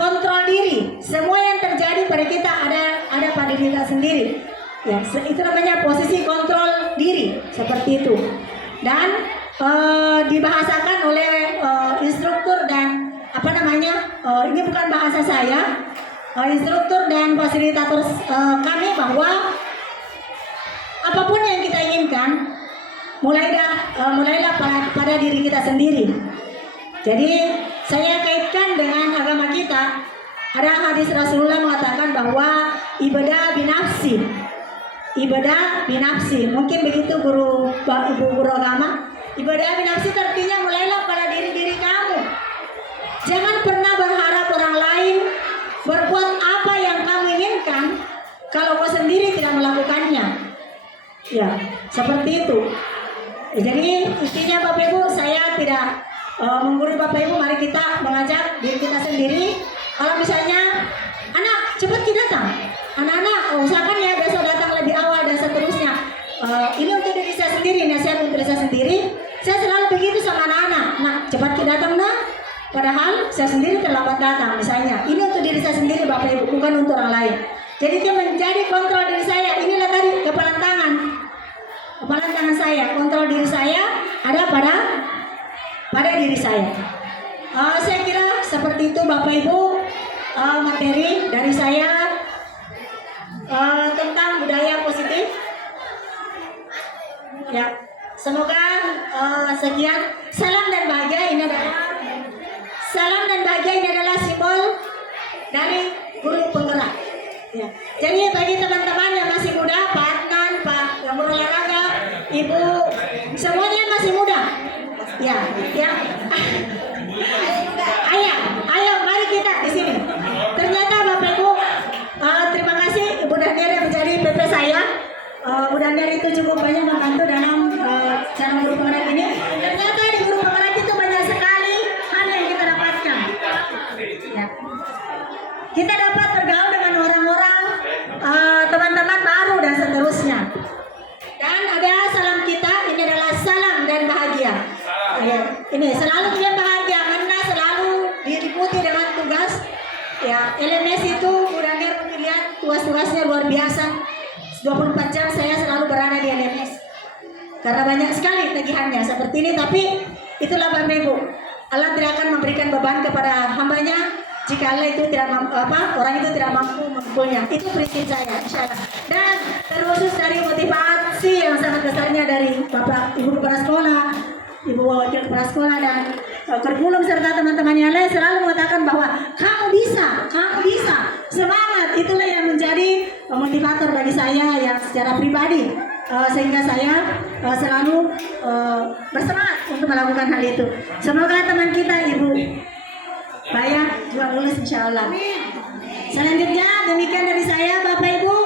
kontrol diri. Semua yang terjadi pada kita ada pada diri kita sendiri. Ya, itu namanya posisi kontrol diri seperti itu. Dan dibahasakan oleh instruktur dan ini bukan bahasa saya, instruktur dan fasilitator kami bahwa apapun yang kita inginkan mulailah pada diri kita sendiri. Jadi saya kaitkan dengan agama kita. Ada hadis Rasulullah mengatakan bahwa ibadah binafsi. Mungkin begitu ibu guru agama. Ibadah binafsi artinya mulailah pada diri kamu. Jangan pernah berharap orang lain berbuat apa yang kamu inginkan kalau kau sendiri tidak melakukannya. Ya, seperti itu. Jadi intinya Bapak Ibu, saya tidak menggurui Bapak Ibu, mari kita mengajak diri kita sendiri. Kalau misalnya anak cepat kita datang, anak-anak usahakan ya besok datang lebih awal dan seterusnya. Ini untuk diri saya sendiri, nasihat untuk diri saya sendiri. Saya selalu begitu sama anak-anak. Nah, cepat kita datang nak. Padahal saya sendiri terlambat datang misalnya. Ini untuk diri saya sendiri Bapak Ibu, bukan untuk orang lain. Jadi dia menjadi kontrol diri saya. Inilah tadi kepalan tangan. Kepalan tangan saya, kontrol diri saya ada pada diri saya. Saya kira seperti itu Bapak Ibu materi dari saya tentang budaya positif. Ya, semoga sekian. Salam dan bahagia ini adalah simbol dari guru penggerak. Ya. Jadi bagi teman-teman yang masih muda, Pak Adnan, Pak yang berolahraga, Ibu, semuanya masih muda. Ya. Ayo, mari kita di sini. Ternyata Bapak Ibu, terima kasih Ibu Daniel yang menjadi PP saya. Bu Daniel itu cukup banyak membantu dalam cara guru penggerak ini. Ternyata di guru penggerak itu banyak sekali hal yang kita dapatkan. Ya. Kita dapat bergaul dengan teman-teman baru dan seterusnya. Dan ada salam kita, ini adalah salam dan bahagia. Ini selalu kita bahagia karena selalu diliputi dengan tugas. Ya, LMS itu Mudanger mungkin lihat tugas-tugasnya luar biasa. 24 jam saya selalu berada di LMS. Karena banyak sekali tagihannya seperti ini, tapi itulah Bapak Ibu. Allah tidak akan memberikan beban kepada hambanya jika Allah itu tidak mampu, orang itu tidak mampu memukulnya. Itu prinsip saya, insyaallah. Dan terkhusus dari motivasi yang sangat besarnya dari Bapak Ibu Kepala Sekolah, Ibu Wakil Kepala Sekolah dan kurikulum serta teman-teman yang lain selalu mengatakan bahwa kamu bisa, semangat. Itulah yang menjadi motivator bagi saya yang secara pribadi, sehingga saya selalu bersemangat untuk melakukan hal itu. Semoga teman kita Ibu Baya juga lulus insya Allah. Selanjutnya demikian dari saya Bapak Ibu.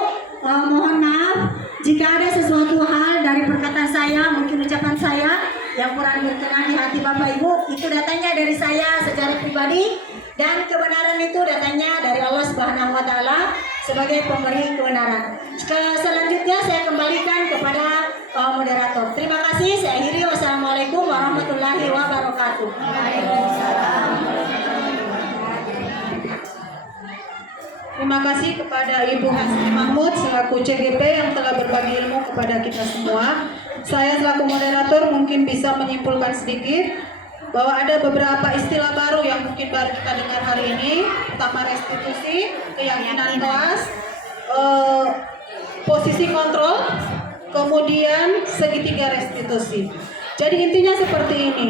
Mohon maaf jika ada sesuatu hal dari perkataan saya, mungkin ucapan saya yang kurang berkenan di hati Bapak Ibu, itu datanya dari saya secara pribadi, dan kebenaran itu datanya dari Allah Subhanahu wa taala sebagai pemberi kebenaran. Selanjutnya saya kembalikan kepada moderator. Terima kasih. Saya akhiri. Wassalamualaikum warahmatullahi wabarakatuh. Terima kasih kepada Ibu Hasni Mahmud selaku CGP yang telah berbagi ilmu kepada kita semua. Saya selaku moderator mungkin bisa menyimpulkan sedikit bahwa ada beberapa istilah baru yang mungkin baru kita dengar hari ini, pertama restitusi, keyakinan kelas, posisi kontrol, kemudian segitiga restitusi. Jadi intinya seperti ini.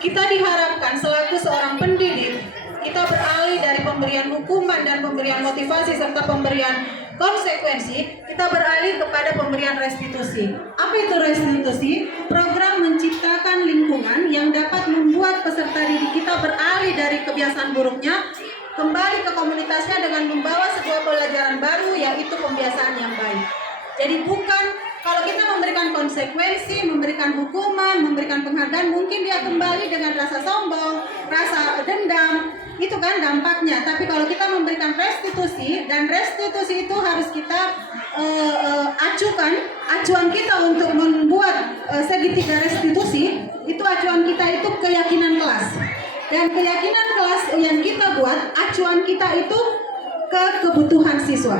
Kita diharapkan selaku seorang pendidik, kita beralih dari pemberian hukuman dan pemberian motivasi serta pemberian konsekuensi, kita beralih kepada pemberian restitusi. Apa itu restitusi? Program menciptakan lingkungan yang dapat membuat peserta didik kita beralih dari kebiasaan buruknya kembali ke komunitasnya dengan membawa sebuah pelajaran baru, yaitu pembiasaan yang baik. Jadi bukan kalau kita memberikan konsekuensi, memberikan hukuman, memberikan penghargaan, mungkin dia kembali dengan rasa sombong, rasa dendam, itu kan dampaknya. Tapi kalau kita memberikan restitusi, dan restitusi itu harus kita acuan kita untuk membuat segitiga restitusi, itu acuan kita itu keyakinan kelas. Dan keyakinan kelas yang kita buat, acuan kita itu ke kebutuhan siswa.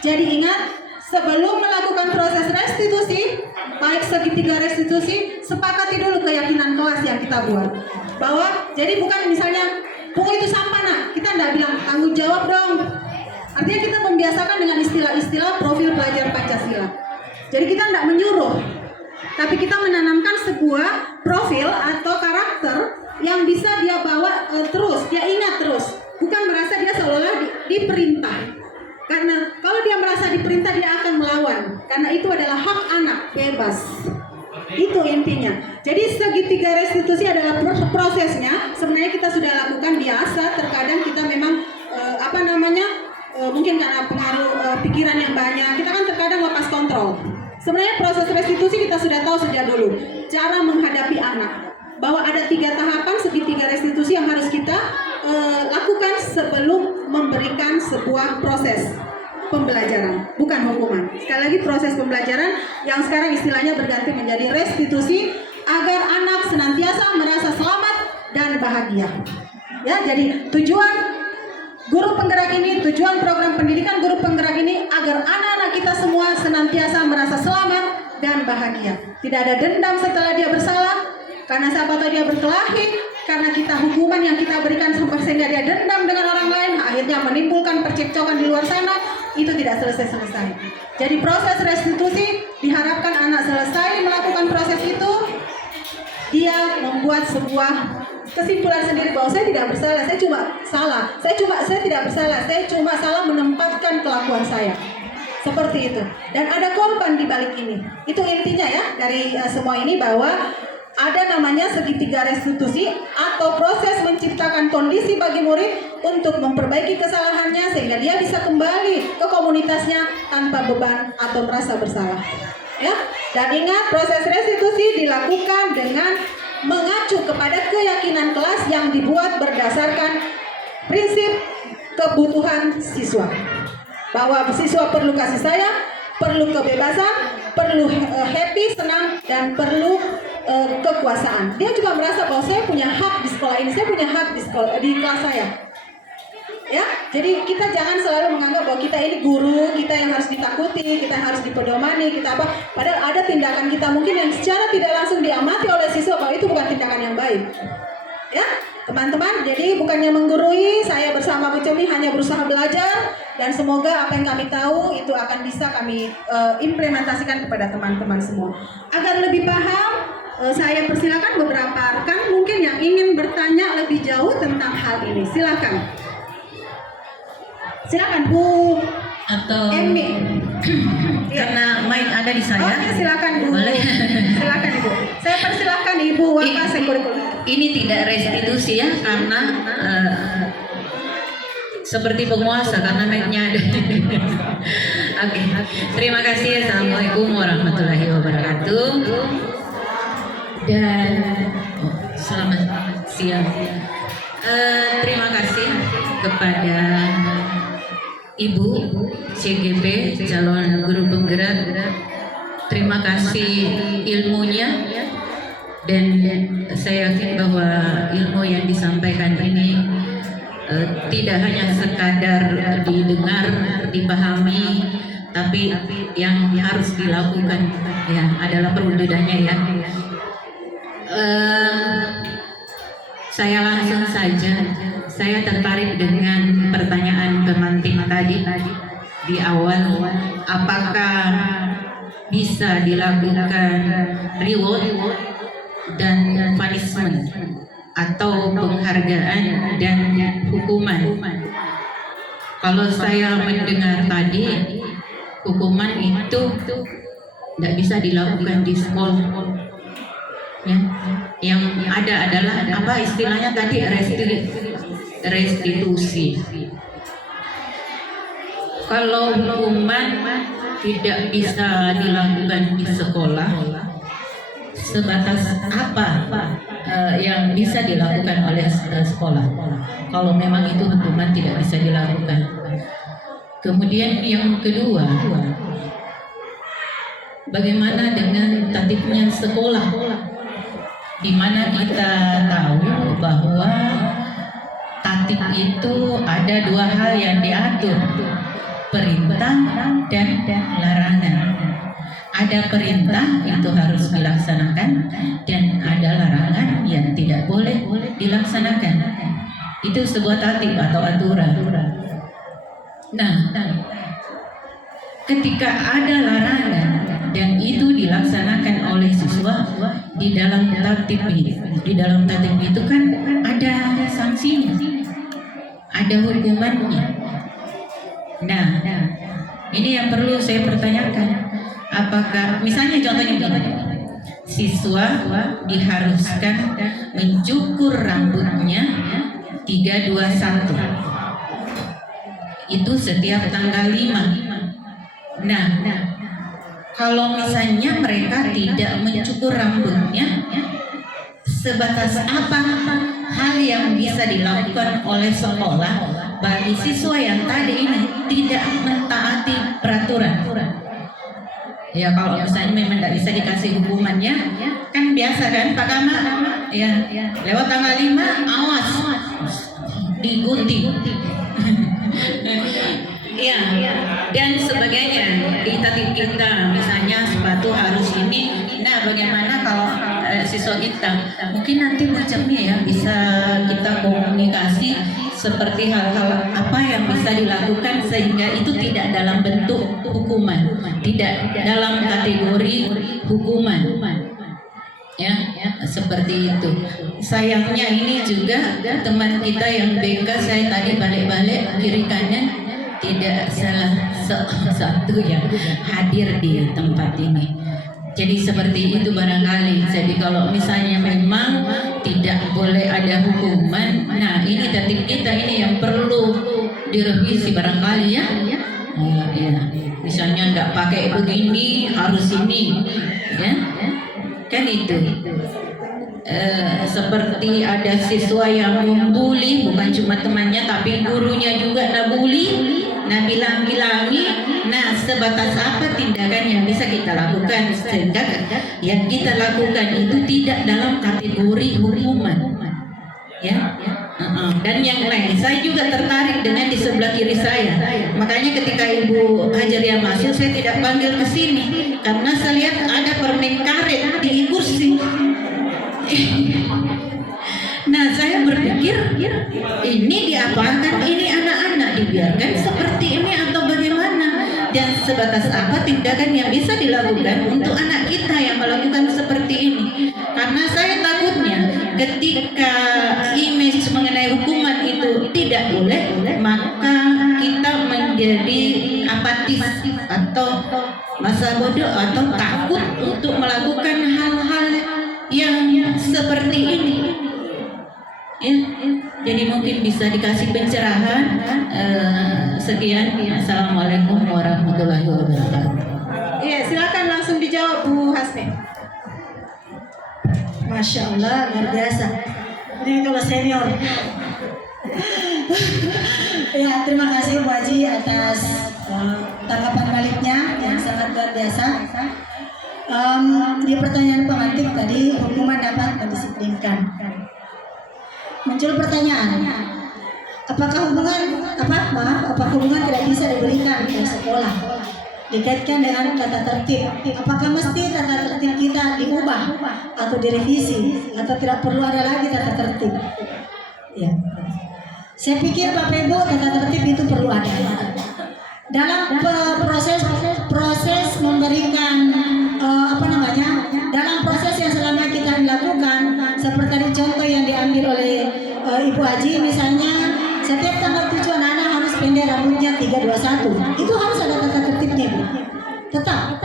Jadi ingat, sebelum melakukan proses restitusi, baik segitiga restitusi, sepakati dulu keyakinan kelas yang kita buat. Bahwa, jadi bukan misalnya, pungut itu sampah nak, kita tidak bilang tanggung jawab dong. Artinya kita membiasakan dengan istilah-istilah profil pelajar Pancasila. Jadi kita tidak menyuruh, tapi kita menanamkan sebuah profil atau karakter yang bisa dia bawa terus, dia ingat terus. Bukan merasa dia seolah-olah diperintah. Karena kalau dia merasa diperintah, dia akan melawan. Karena itu adalah hak anak, bebas. Itu intinya. Jadi segitiga restitusi adalah prosesnya. Sebenarnya kita sudah lakukan biasa. Terkadang kita memang mungkin karena pengaruh pikiran yang banyak, kita kan terkadang lepas kontrol. Sebenarnya proses restitusi kita sudah tahu sejak dulu. Cara menghadapi anak. Bahwa ada 3 tahapan segitiga restitusi yang harus kita lakukan sebelum memberikan sebuah proses pembelajaran, bukan hukuman. Sekali lagi, proses pembelajaran yang sekarang istilahnya berganti menjadi restitusi agar anak senantiasa merasa selamat dan bahagia. Ya, jadi tujuan guru penggerak ini, tujuan program pendidikan guru penggerak ini agar anak-anak kita semua senantiasa merasa selamat dan bahagia. Tidak ada dendam setelah dia bersalah, karena siapa tahu dia berkelahi, karena kita hukuman yang kita berikan sehingga dia dendam dengan orang lain, akhirnya menimbulkan percekcokan di luar sana, itu tidak selesai-selesai. Jadi proses restitusi diharapkan anak selesai melakukan proses itu, dia membuat sebuah kesimpulan sendiri bahwa saya tidak bersalah, saya cuma salah, saya tidak bersalah, saya cuma salah menempatkan kelakuan saya. Seperti itu. Dan ada korban di balik ini. Itu intinya ya dari semua ini, bahwa ada namanya segitiga restitusi atau proses menciptakan kondisi bagi murid untuk memperbaiki kesalahannya sehingga dia bisa kembali ke komunitasnya tanpa beban atau merasa bersalah. Ya, dan ingat, proses restitusi dilakukan dengan mengacu kepada keyakinan kelas yang dibuat berdasarkan prinsip kebutuhan siswa. bahwa siswa perlu kasih sayang, perlu kebebasan, perlu happy, senang, dan perlu kekuasaan. Dia juga merasa bahwa saya punya hak di sekolah ini, saya punya hak di kelas saya. Ya, jadi kita jangan selalu menganggap bahwa kita ini guru, kita yang harus ditakuti, kita yang harus dipedomani, kita apa. Padahal ada tindakan kita mungkin yang secara tidak langsung diamati oleh siswa bahwa itu bukan tindakan yang baik. Ya, teman-teman, jadi bukannya menggurui, saya bersama Bu Cemi hanya berusaha belajar dan semoga apa yang kami tahu itu akan bisa kami implementasikan kepada teman-teman semua. Agar lebih paham, saya persilakan beberapa rekan mungkin yang ingin bertanya lebih jauh tentang hal ini. Silakan. Silakan Bu atau Emi. karena mic ada di saya. Oke, silakan Bu. Boleh. Silakan Ibu. Saya persilakan Ibu Wakas Kurikulum. Ini tidak restitusi ya, karena seperti penguasa karena mic-nya ada. Oke. Terima kasih. Assalamualaikum warahmatullahi wabarakatuh. Dan selamat siang. Terima kasih kepada Ibu CGP calon guru penggerak. Terima kasih ilmunya, dan saya yakin bahwa ilmu yang disampaikan ini tidak hanya sekadar didengar, dipahami, tapi yang harus dilakukan ya adalah perwujudannya ya. Saya langsung saja. Saya tertarik dengan pertanyaan pemantik tadi di awal, apakah bisa dilakukan reward dan punishment atau penghargaan dan hukuman. Kalau saya mendengar tadi, hukuman itu tidak bisa dilakukan di sekolah. Ya, yang ada adalah apa istilahnya tadi restitusi. Kalau hukuman tidak bisa dilakukan di sekolah, sebatas apa yang bisa dilakukan oleh sekolah? Kalau memang itu hukuman tidak bisa dilakukan. Kemudian yang kedua, bagaimana dengan tatibnya sekolah? Di mana kita tahu bahwa tatib itu ada dua hal yang diatur, perintah dan larangan. Ada perintah itu harus dilaksanakan dan ada larangan yang tidak boleh dilaksanakan. Itu sebuah tatib atau aturan. Nah, ketika ada larangan dan itu dilaksanakan oleh siswa di dalam tatib itu kan ada sanksinya, ada hukumannya. Nah, ini yang perlu saya pertanyakan. Apakah misalnya contohnya begini, siswa diharuskan mencukur rambutnya 321 itu setiap tanggal 5. Nah, kalau misalnya mereka tidak mencukur rambutnya, sebatas apa hal yang bisa dilakukan oleh sekolah bagi siswa yang tadi ini tidak mentaati peraturan? Ya, kalau misalnya memang tidak bisa dikasih hukumannya, kan biasa kan Pak Kama, ya lewat tanggal 5 awas digunting. Ya, dan sebagainya di tatib kita, misalnya sepatu harus ini. Nah, bagaimana kalau siswa kita mungkin nanti macamnya ya bisa kita komunikasi seperti hal-hal apa yang bisa dilakukan sehingga itu tidak dalam bentuk hukuman, tidak dalam kategori hukuman. Ya, seperti itu. Sayangnya ini juga teman kita yang BK, saya tadi balik-balik kiri kanan, tidak salah satu yang hadir di tempat ini. Jadi seperti itu barangkali. Jadi kalau misalnya memang tidak boleh ada hukuman, nah ini tatib kita ini yang perlu direvisi barangkali ya. Ya. Misalnya tidak pakai begini harus ini, ya. Kan itu. Seperti ada siswa yang membuli, bukan cuma temannya tapi gurunya juga nabuli, nah bilang-bilang sebatas apa tindakan yang bisa kita lakukan, sehingga yang kita lakukan itu tidak dalam kategori hukuman, ya. Dan yang lain, saya juga tertarik dengan di sebelah kiri saya. Makanya ketika Ibu Hajaria masuk, saya tidak panggil ke sini karena saya lihat ada permen karet di kursi. Nah, saya berpikir ini diapakan, ini anak-anak dibiarkan seperti ini atau bagaimana, dan sebatas apa tindakan yang bisa dilakukan untuk anak kita yang melakukan seperti ini. Karena saya takutnya ketika image mengenai hukuman itu tidak boleh, maka kita menjadi apatis atau masa bodoh atau takut untuk melakukan hal-hal yang seperti ini. Ya, jadi mungkin bisa dikasih pencerahan. Sekian. Assalamualaikum warahmatullahi wabarakatuh. Iya, silakan langsung dijawab Bu Hasne. Masya Allah, luar biasa. Ini kalau senior. Ya, terima kasih Bu Haji atas tanggapan baliknya yang sangat luar biasa. Di pertanyaan pengantin tadi, hukuman dapat mendisiplinkan. Muncul pertanyaan, apakah hubungan tidak bisa diberikan di sekolah? Dikaitkan dengan tata tertib. Apakah mesti tata tertib kita diubah atau direvisi, atau tidak perlu ada lagi tata tertib? Ya. Saya pikir Bapak Ibu, tata tertib itu perlu ada. Dalam proses memberikan dalam proses yang selama kita lakukan, seperti contoh yang diambil oleh Ibu Haji, misalnya setiap tanggal 7 anak-anak harus pendek rambutnya 321. Itu harus ada tata tertibnya, Bu. Tetap.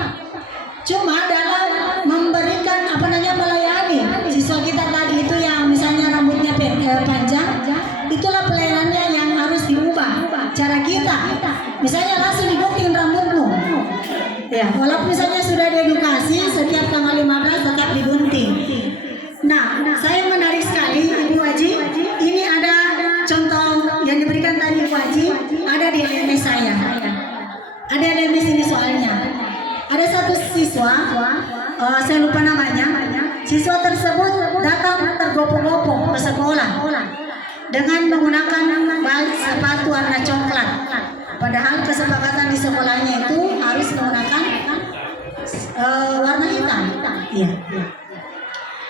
Cuma dalam memberikan melayani siswa kita tadi itu yang misalnya rambutnya panjang, itulah pelayanannya yang harus diubah. Cara kita, misalnya langsung digunting rambutmu. Ya, walaupun misalnya sudah diedukasi setiap tanggal 15 tetap digunting. Nah, saya menarik sekali Ibu Haji. Ini ada contoh yang diberikan tadi Ibu Haji, ada di LMS saya. Ada LMS ini soalnya. Ada satu siswa, saya lupa namanya. Siswa tersebut datang tergopoh-gopoh ke sekolah dengan menggunakan sepatu warna coklat. Padahal kesepakatan di sekolahnya itu harus menggunakan warna hitam. Iya.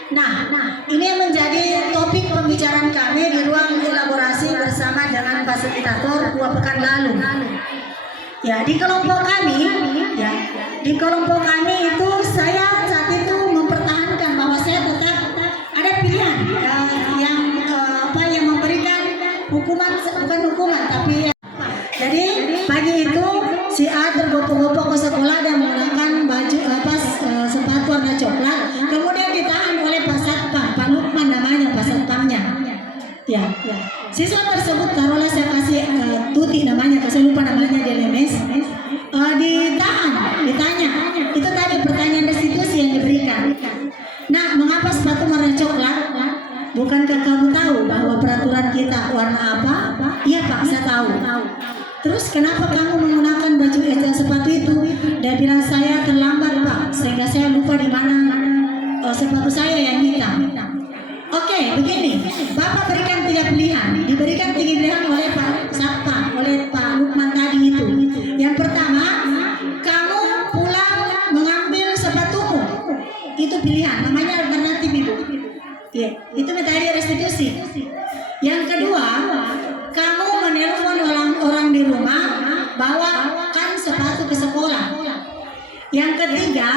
Nah, ini yang menjadi topik pembicaraan kami di ruang elaborasi bersama dengan fasilitator 2 pekan lalu. Ya, di kelompok kami itu saya saat itu mempertahankan bahwa saya tetap ada pilihan yang memberikan hukuman, bukan hukuman tapi jadi pagi itu si A tergopoh-gopoh ke sekolah dan menggunakan baju sepatu warna coklat, kemudian ditahan oleh Pak Satpam, Pak Lukman namanya, Pak Satpamnya. Ya. Siswa tersebut, taruhlah saya kasih Tuti namanya, saya lupa namanya di LMS. Ditanya. Itu tadi pertanyaan restitusi yang diberikan. Nah, mengapa sepatu warna coklat? Bukankah kamu tahu bahwa peraturan kita warna apa? Iya Pak, saya tahu. Terus kenapa kamu menggunakan baju sepatu itu? Dia bilang saya terlambat Pak, sehingga saya lupa di mana sepatu saya yang hitam. Oke, begini, Bapak berikan 3 pilihan. Diberikan 3 pilihan oleh Pak Satpam, oleh Pak Lukman tadi itu. Yang pertama, kamu pulang mengambil sepatumu. Itu pilihan, namanya alternatif Ibu. Ya, itu metode restitusi. Yang kedua, kamu menelpon orang di rumah, bawakan sepatu ke sekolah. Yang ketiga,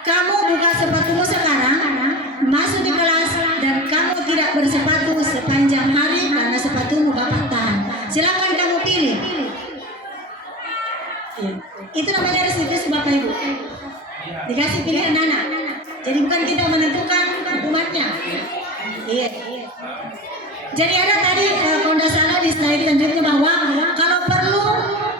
kamu buka sepatumu sekarang, masuk di kelas, dan kamu tidak bersepatu sepanjang hari karena sepatumu Bapak tahan. Silakan kamu pilih. Ya. Itu namanya restitusi Bapak Ibu. Dikasih pilihan anak. Jadi bukan kita menentukan hukumannya. Iya. Jadi ada tadi kalau tidak salah di slide selanjutnya bahwa kalau perlu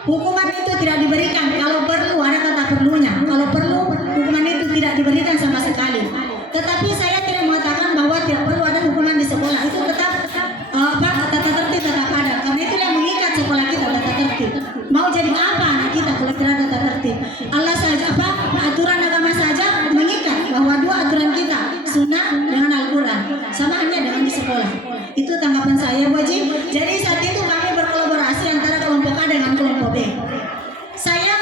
hukuman itu tidak diberikan. Kalau perlu, ada kata perlunya. Kalau perlu hukuman itu tidak diberikan sama sekali. Tetapi saya tidak mengatakan bahwa tidak perlu ada hukuman di sekolah. Itu tetap tata tertib tetap ada. Karena itu yang mengikat sekolah kita, tata tertib. Mau jadi apa anak kita kalau tidak ada tata tertib? Allah saja aturan agama saja mengikat bahwa dua aturan kita, sunnah dengan Al-Quran, sama hanya dengan di sekolah. Itu tanggapan saya, Bu Haji. Jadi saat itu kami berkolaborasi antara kelompok A dengan kelompok B. Saya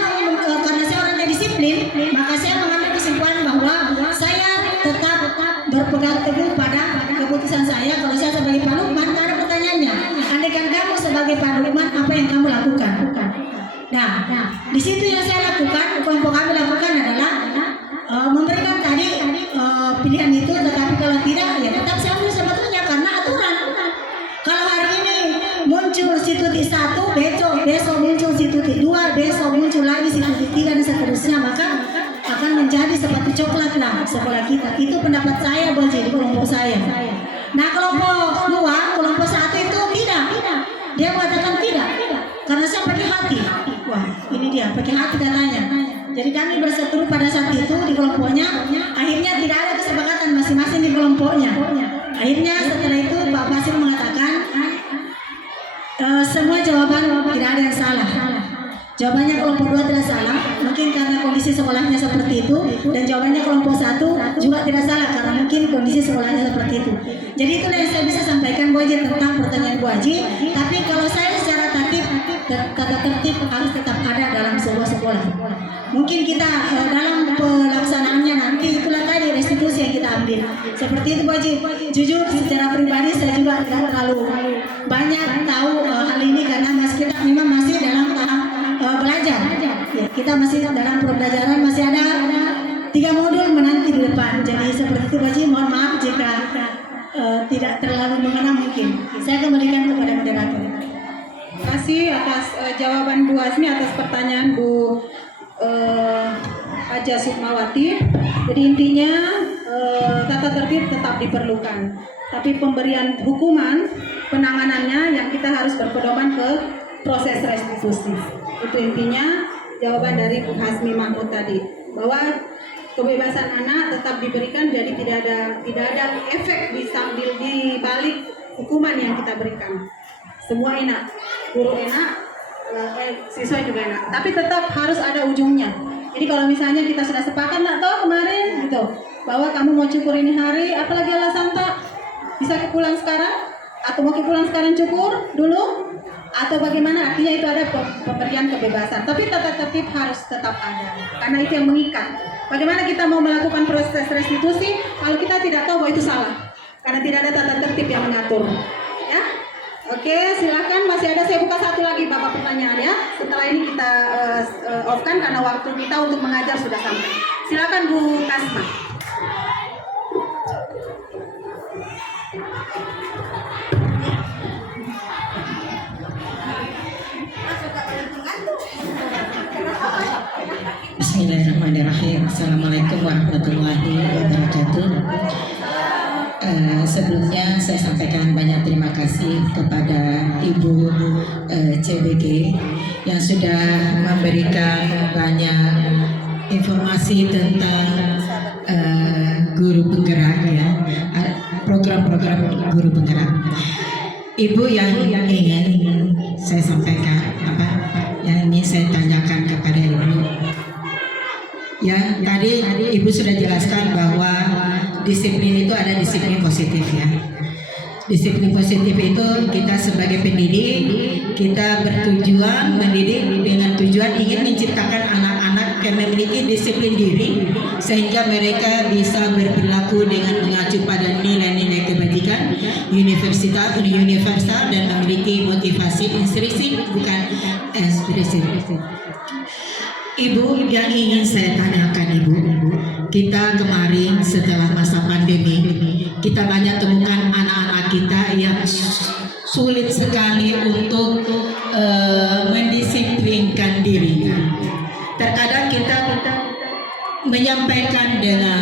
karena saya orangnya disiplin, maka saya mengambil kesimpulan bahwa saya tetap berpegang teguh pada keputusan saya. Kalau saya sebagai Pak Lukman, karena pertanyaannya, andaikan kamu sebagai Pak Lukman, apa yang kamu lakukan? Nah, di situ yang saya lakukan, kelompok kami lakukan adalah memberikan tadi pilihan itu, tetapi kalau tidak, ya tetap saya ambil sebetulnya karena aturan. Kalau hari ini muncul si titik 1, besok muncul si titik 2, besok muncul lagi si titik 3 dan seterusnya, maka akan menjadi sepatu coklat lah sekolah kita. Itu pendapat saya, Bu Haji, di kelompok saya. Nah, kelompok 2, kelompok 1 itu tidak. Dia mengatakan tidak, karena saya pakai hati. Wah, ini dia pakai hati katanya. Jadi kami berseteru pada saat itu di kelompoknya. Akhirnya tidak ada kesepakatan masing-masing di kelompoknya. Akhirnya setelah itu Pak Basir mengatakan semua jawaban tidak ada yang salah. Jawabannya kelompok 2 tidak salah, mungkin karena kondisi sekolahnya seperti itu, dan jawabannya kelompok 1 juga tidak salah karena mungkin kondisi sekolahnya seperti itu. Jadi itulah yang saya bisa sampaikan, Bu Haji, tentang pertanyaan Bu Haji. Tapi kalau saya secara tata tertib harus tetap ada dalam sebuah sekolah. Mungkin kita dalam pelaksanaannya nanti itulah tadi restitusi yang kita ambil. Seperti itu, Bu Haji. Jujur secara pribadi saya juga tidak terlalu banyak tahu hal ini karena kita memang masih dalam tahap belajar. Ya, kita masih dalam pembelajaran, masih ada 3 modul menanti di depan. Jadi seperti itu, Bu Haji. Mohon maaf jika tidak terlalu mengena mungkin. Saya kembalikan kepada moderator. Terima kasih atas jawaban Bu Hasmi atas pertanyaan Bu Haja Sukmawati. Jadi intinya tata tertib tetap diperlukan, tapi pemberian hukuman, penanganannya yang kita harus berpedoman ke proses restitusi. Itu intinya jawaban dari Bu Hasmi Mahmud tadi, bahwa kebebasan anak tetap diberikan, jadi tidak ada efek di balik hukuman yang kita berikan. Semua enak, guru enak, siswa juga enak, tapi tetap harus ada ujungnya. Jadi kalau misalnya kita sudah sepakat, nak tahu kemarin gitu, bahwa kamu mau cukur ini hari, apalagi alasan tak bisa pulang sekarang, atau mau pulang sekarang cukur dulu, atau bagaimana, artinya itu ada pemberian kebebasan. Tapi tata tertib harus tetap ada, karena itu yang mengikat. Bagaimana kita mau melakukan proses restitusi kalau kita tidak tahu bahwa itu salah, karena tidak ada tata tertib yang mengatur, ya. Oke, silakan, masih ada, saya buka satu lagi Bapak pertanyaan ya. Setelah ini kita off-kan karena waktu kita untuk mengajar sudah sampai. Silakan Bu Kasma. Bismillahirrahmanirrahim. Assalamualaikum warahmatullahi wabarakatuh. Sebelumnya saya sampaikan banyak terima kasih kepada Ibu CBG yang sudah memberikan banyak informasi tentang guru penggerak, ya, program-program guru penggerak. Ibu, yang ingin saya sampaikan, yang ingin saya tanyakan kepada Ibu, ya, tadi Ibu sudah jelaskan bahwa disiplin itu ada disiplin positif, ya. Disiplin positif itu kita sebagai pendidik, kita bertujuan mendidik dengan tujuan ingin menciptakan anak-anak yang memiliki disiplin diri sehingga mereka bisa berperilaku dengan mengacu pada nilai-nilai kebajikan universal dan memiliki motivasi intrinsik bukan ekstrinsi. Ibu, yang ingin saya tanyakan Ibu, kita kemarin setelah masa pandemi, kita banyak temukan anak-anak kita yang sulit sekali untuk mendisiplinkan dirinya. Terkadang kita menyampaikan dengan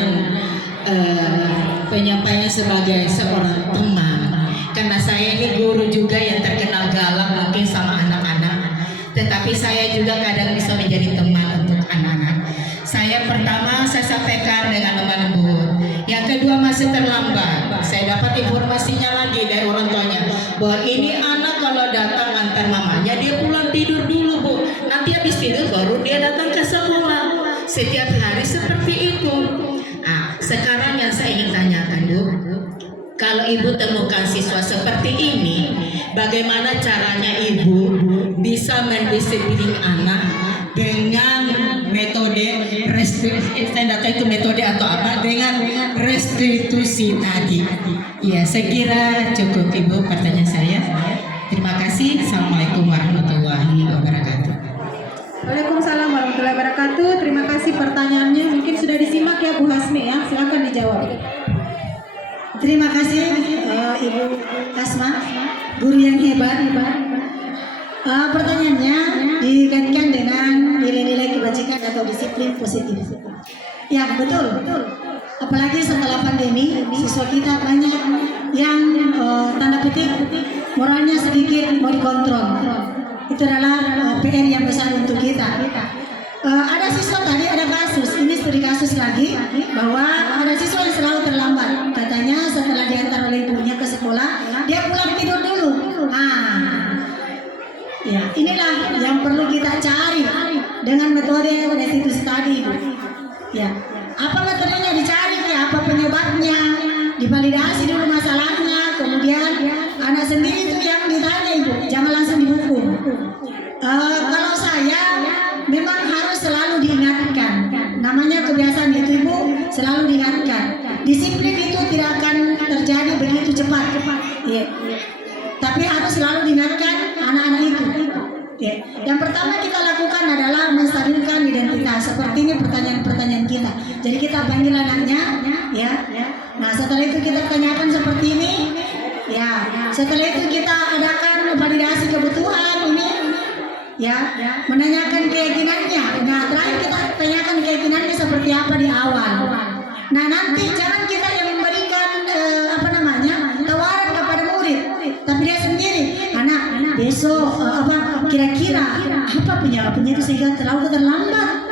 penyampaian sebagai seorang teman, karena saya ini guru juga yang terkenal galak mungkin sama anak-anak, tetapi saya juga kadang bisa menjadi teman untuk anak-anak. Saya pertama saya sampaikan dengan lemah lembut, yang kedua masih terlambat. Saya dapat informasinya lagi dari orang tuanya bahwa ini anak kalau datang kata mamanya dia pulang tidur dulu Bu. Nanti habis tidur baru dia datang ke sekolah. Setiap hari seperti itu. Nah, sekarang yang saya ingin tanyakan Bu, kalau Ibu temukan siswa seperti ini, bagaimana caranya Ibu bisa mendisiplin anak dengan metode restitusi, itu metode atau apa, dengan restitusi tadi? Ya, saya kira cukup Ibu pertanyaan saya. Terima kasih. Assalamualaikum warahmatullahi wabarakatuh. Waalaikumsalam warahmatullahi wabarakatuh. Terima kasih pertanyaannya. Mungkin sudah disimak ya Bu Hasmi ya. Silakan dijawab. Terima kasih Ibu Asma, guru yang hebat. Pertanyaannya dikaitkan dengan nilai-nilai kebajikan atau disiplin positif. Ya betul. Apalagi setelah pandemi, siswa kita banyak yang tanda petik moralnya sedikit mau dikontrol. Itu adalah PR yang besar untuk kita. Ada siswa tadi ada kasus, ini studi kasus lagi bahwa ada siswa yang selalu terlambat. Katanya setelah diantar oleh ibunya ke sekolah, dia pulang tidur dulu. Ya, inilah yang perlu kita cari dengan metode restitusi tadi. Ya, apa metodenya dicari, ya, apa penyebabnya, divalidasi dulu masalahnya, kemudian anak sendiri itu yang ditanya Ibu, jangan langsung dihukum. Kalau saya memang harus selalu diingatkan, namanya kebiasaan itu Ibu, selalu diingatkan. Disiplin itu tidak akan terjadi begitu cepat. Ya. Tapi harus selalu diingatkan anak-anak itu. Ya. Yang pertama kita lakukan adalah menstabilkan identitas. Seperti ini pertanyaan-pertanyaan kita. Jadi kita panggil anaknya, ya. Nah setelah itu kita tanyakan seperti ini, ya. Setelah itu kita adakan validasi kebutuhan ini, ya. Menanyakan keyakinannya. Nah terakhir kita tanyakan keyakinannya seperti apa di awal. Nah nanti jangan kita yang memberikan tawaran kepada murid, tapi dia sendiri, anak besok kira-kira apa penyebabnya itu sehingga terlalu terlambat.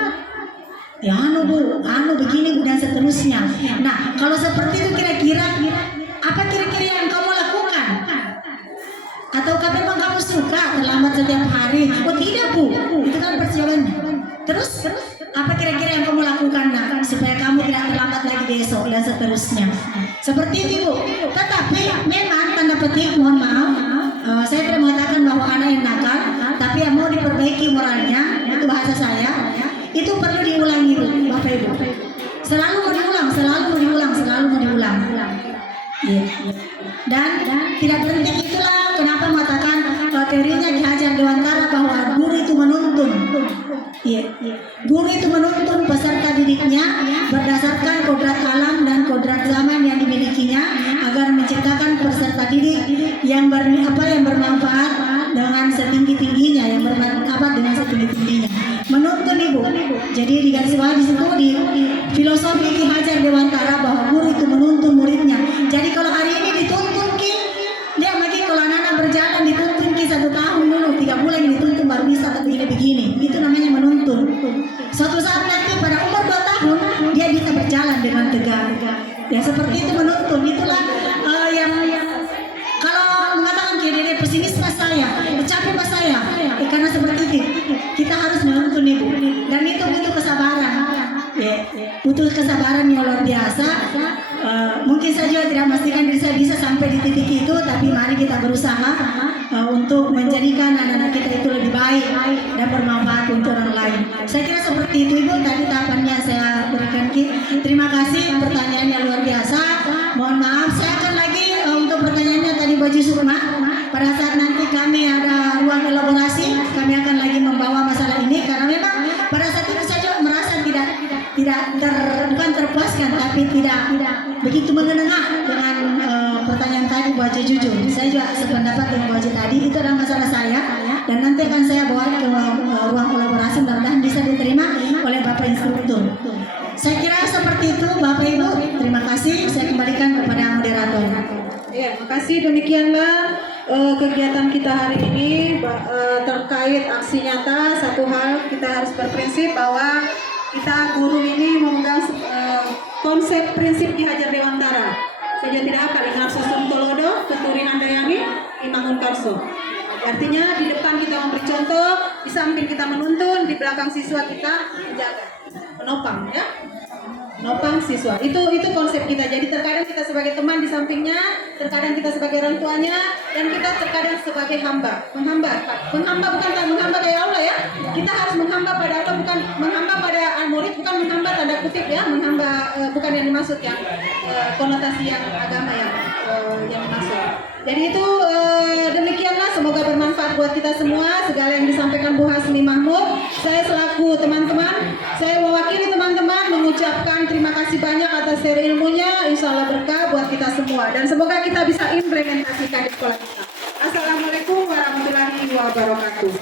Ya Bu, begini dan seterusnya. Nah kalau seperti itu kira-kira apa kira-kira yang kamu lakukan? Ataukah memang kamu suka terlambat setiap hari? Oh tidak Bu, itu kan persoalannya. Terus apa kira-kira yang kamu lakukan supaya kamu tidak terlambat lagi besok dan seterusnya? Seperti itu Bu. Tetapi memang tanda petik, mohon maaf, saya tidak mengatakan bahwa anak yang nakal, tapi yang mau diperbaiki moralnya, itu bahasa saya, itu perlu diulangi Bu, Bapak Ibu. Selalu mau diulang. Ya. Dan tidak berhenti, itulah kenapa mengatakan teorinya Ki Hajar Dewantara bahwa guru itu menuntun. Iya. Guru itu menuntun peserta didiknya berdasarkan kodrat alam dan kodrat zaman yang dimilikinya agar menciptakan peserta didik yang bermanfaat dengan setinggi-tingginya, yang bermanfaat dengan setinggi-tingginya. Menuntun Ibu. Jadi digarisbawahi di situ di filosofi Ki Hajar Dewantara bahwa guru itu menuntun muridnya. Jadi kalau hari ini dituntun Ki, dia lagi kalau anak-anak berjalan dituntun Ki 1 tahun dulu, 3 bulan dituntun baru bisa begini. Itu namanya menuntun. Suatu saat nanti pada umur 2 tahun dia bisa berjalan dengan tegak. Ya seperti itu menuntun. Itulah yang kalau mengatakan Ki pesimisme saya, capek pas saya, karena seperti itu kita harus menuntun Ibu. Dan itu butuh kesabaran. Ya, butuh kesabaran yang luar biasa. Mungkin saya juga tidak memastikan diri saya bisa sampai di titik itu, tapi mari kita berusaha untuk menjadikan anak-anak kita itu lebih baik dan bermanfaat untuk orang lain. Saya kira seperti itu Ibu, tadi tahapannya saya berikan Ki. Terima kasih, pertanyaannya luar biasa. Mohon maaf, saya akan lagi untuk pertanyaannya tadi Baju Sukma. Pada saat nanti kami ada ruang elaborasi, kami akan lagi membawa masalah ini karena memang pada saat itu saya juga merasa bukan terpuaskan, tapi tidak begitu mengenang dengan pertanyaan tadi Bu Haji jujur. Saya juga sependapat dengan Bu Haji tadi, itu adalah masalah saya dan nanti akan saya bawa ke ruang elaborasi, mudah-mudahan bisa diterima oleh Bapak Instruktur. Saya kira seperti itu Bapak Ibu. Terima kasih, saya kembalikan kepada moderator. Ya, makasih. Demikianlah kegiatan kita hari ini terkait aksi nyata. Satu hal kita harus berprinsip bahwa kita guru ini memegang konsep prinsip Ki Hajar Dewantara. Saja tidak akan ingat Susun Tolodo, Tuturi Handayani, Imangun Karso. Artinya di depan kita memberi contoh, di samping kita menuntun, di belakang siswa kita menjaga, menopang ya. Menopang siswa. Itu konsep kita. Jadi terkadang kita sebagai teman di sampingnya, terkadang kita sebagai orang tuanya, dan kita terkadang sebagai hamba. Menghamba bukan menghamba kayak Allah ya. Kita harus menghamba pada Allah, bukan menghamba pada murid, bukan menghamba tanda kutip ya. Menghamba bukan yang dimaksud yang konotasi yang agama yang dimaksud. Jadi itu demikianlah, semoga bermanfaat buat kita semua segala yang disampaikan Bu Hasmi Mahmud. Saya selaku teman-teman, saya mewakili teman-teman mengucapkan terima kasih banyak atas seri ilmunya. Insya Allah berkah buat kita semua dan semoga kita bisa implementasikan di sekolah kita. Assalamualaikum warahmatullahi wabarakatuh.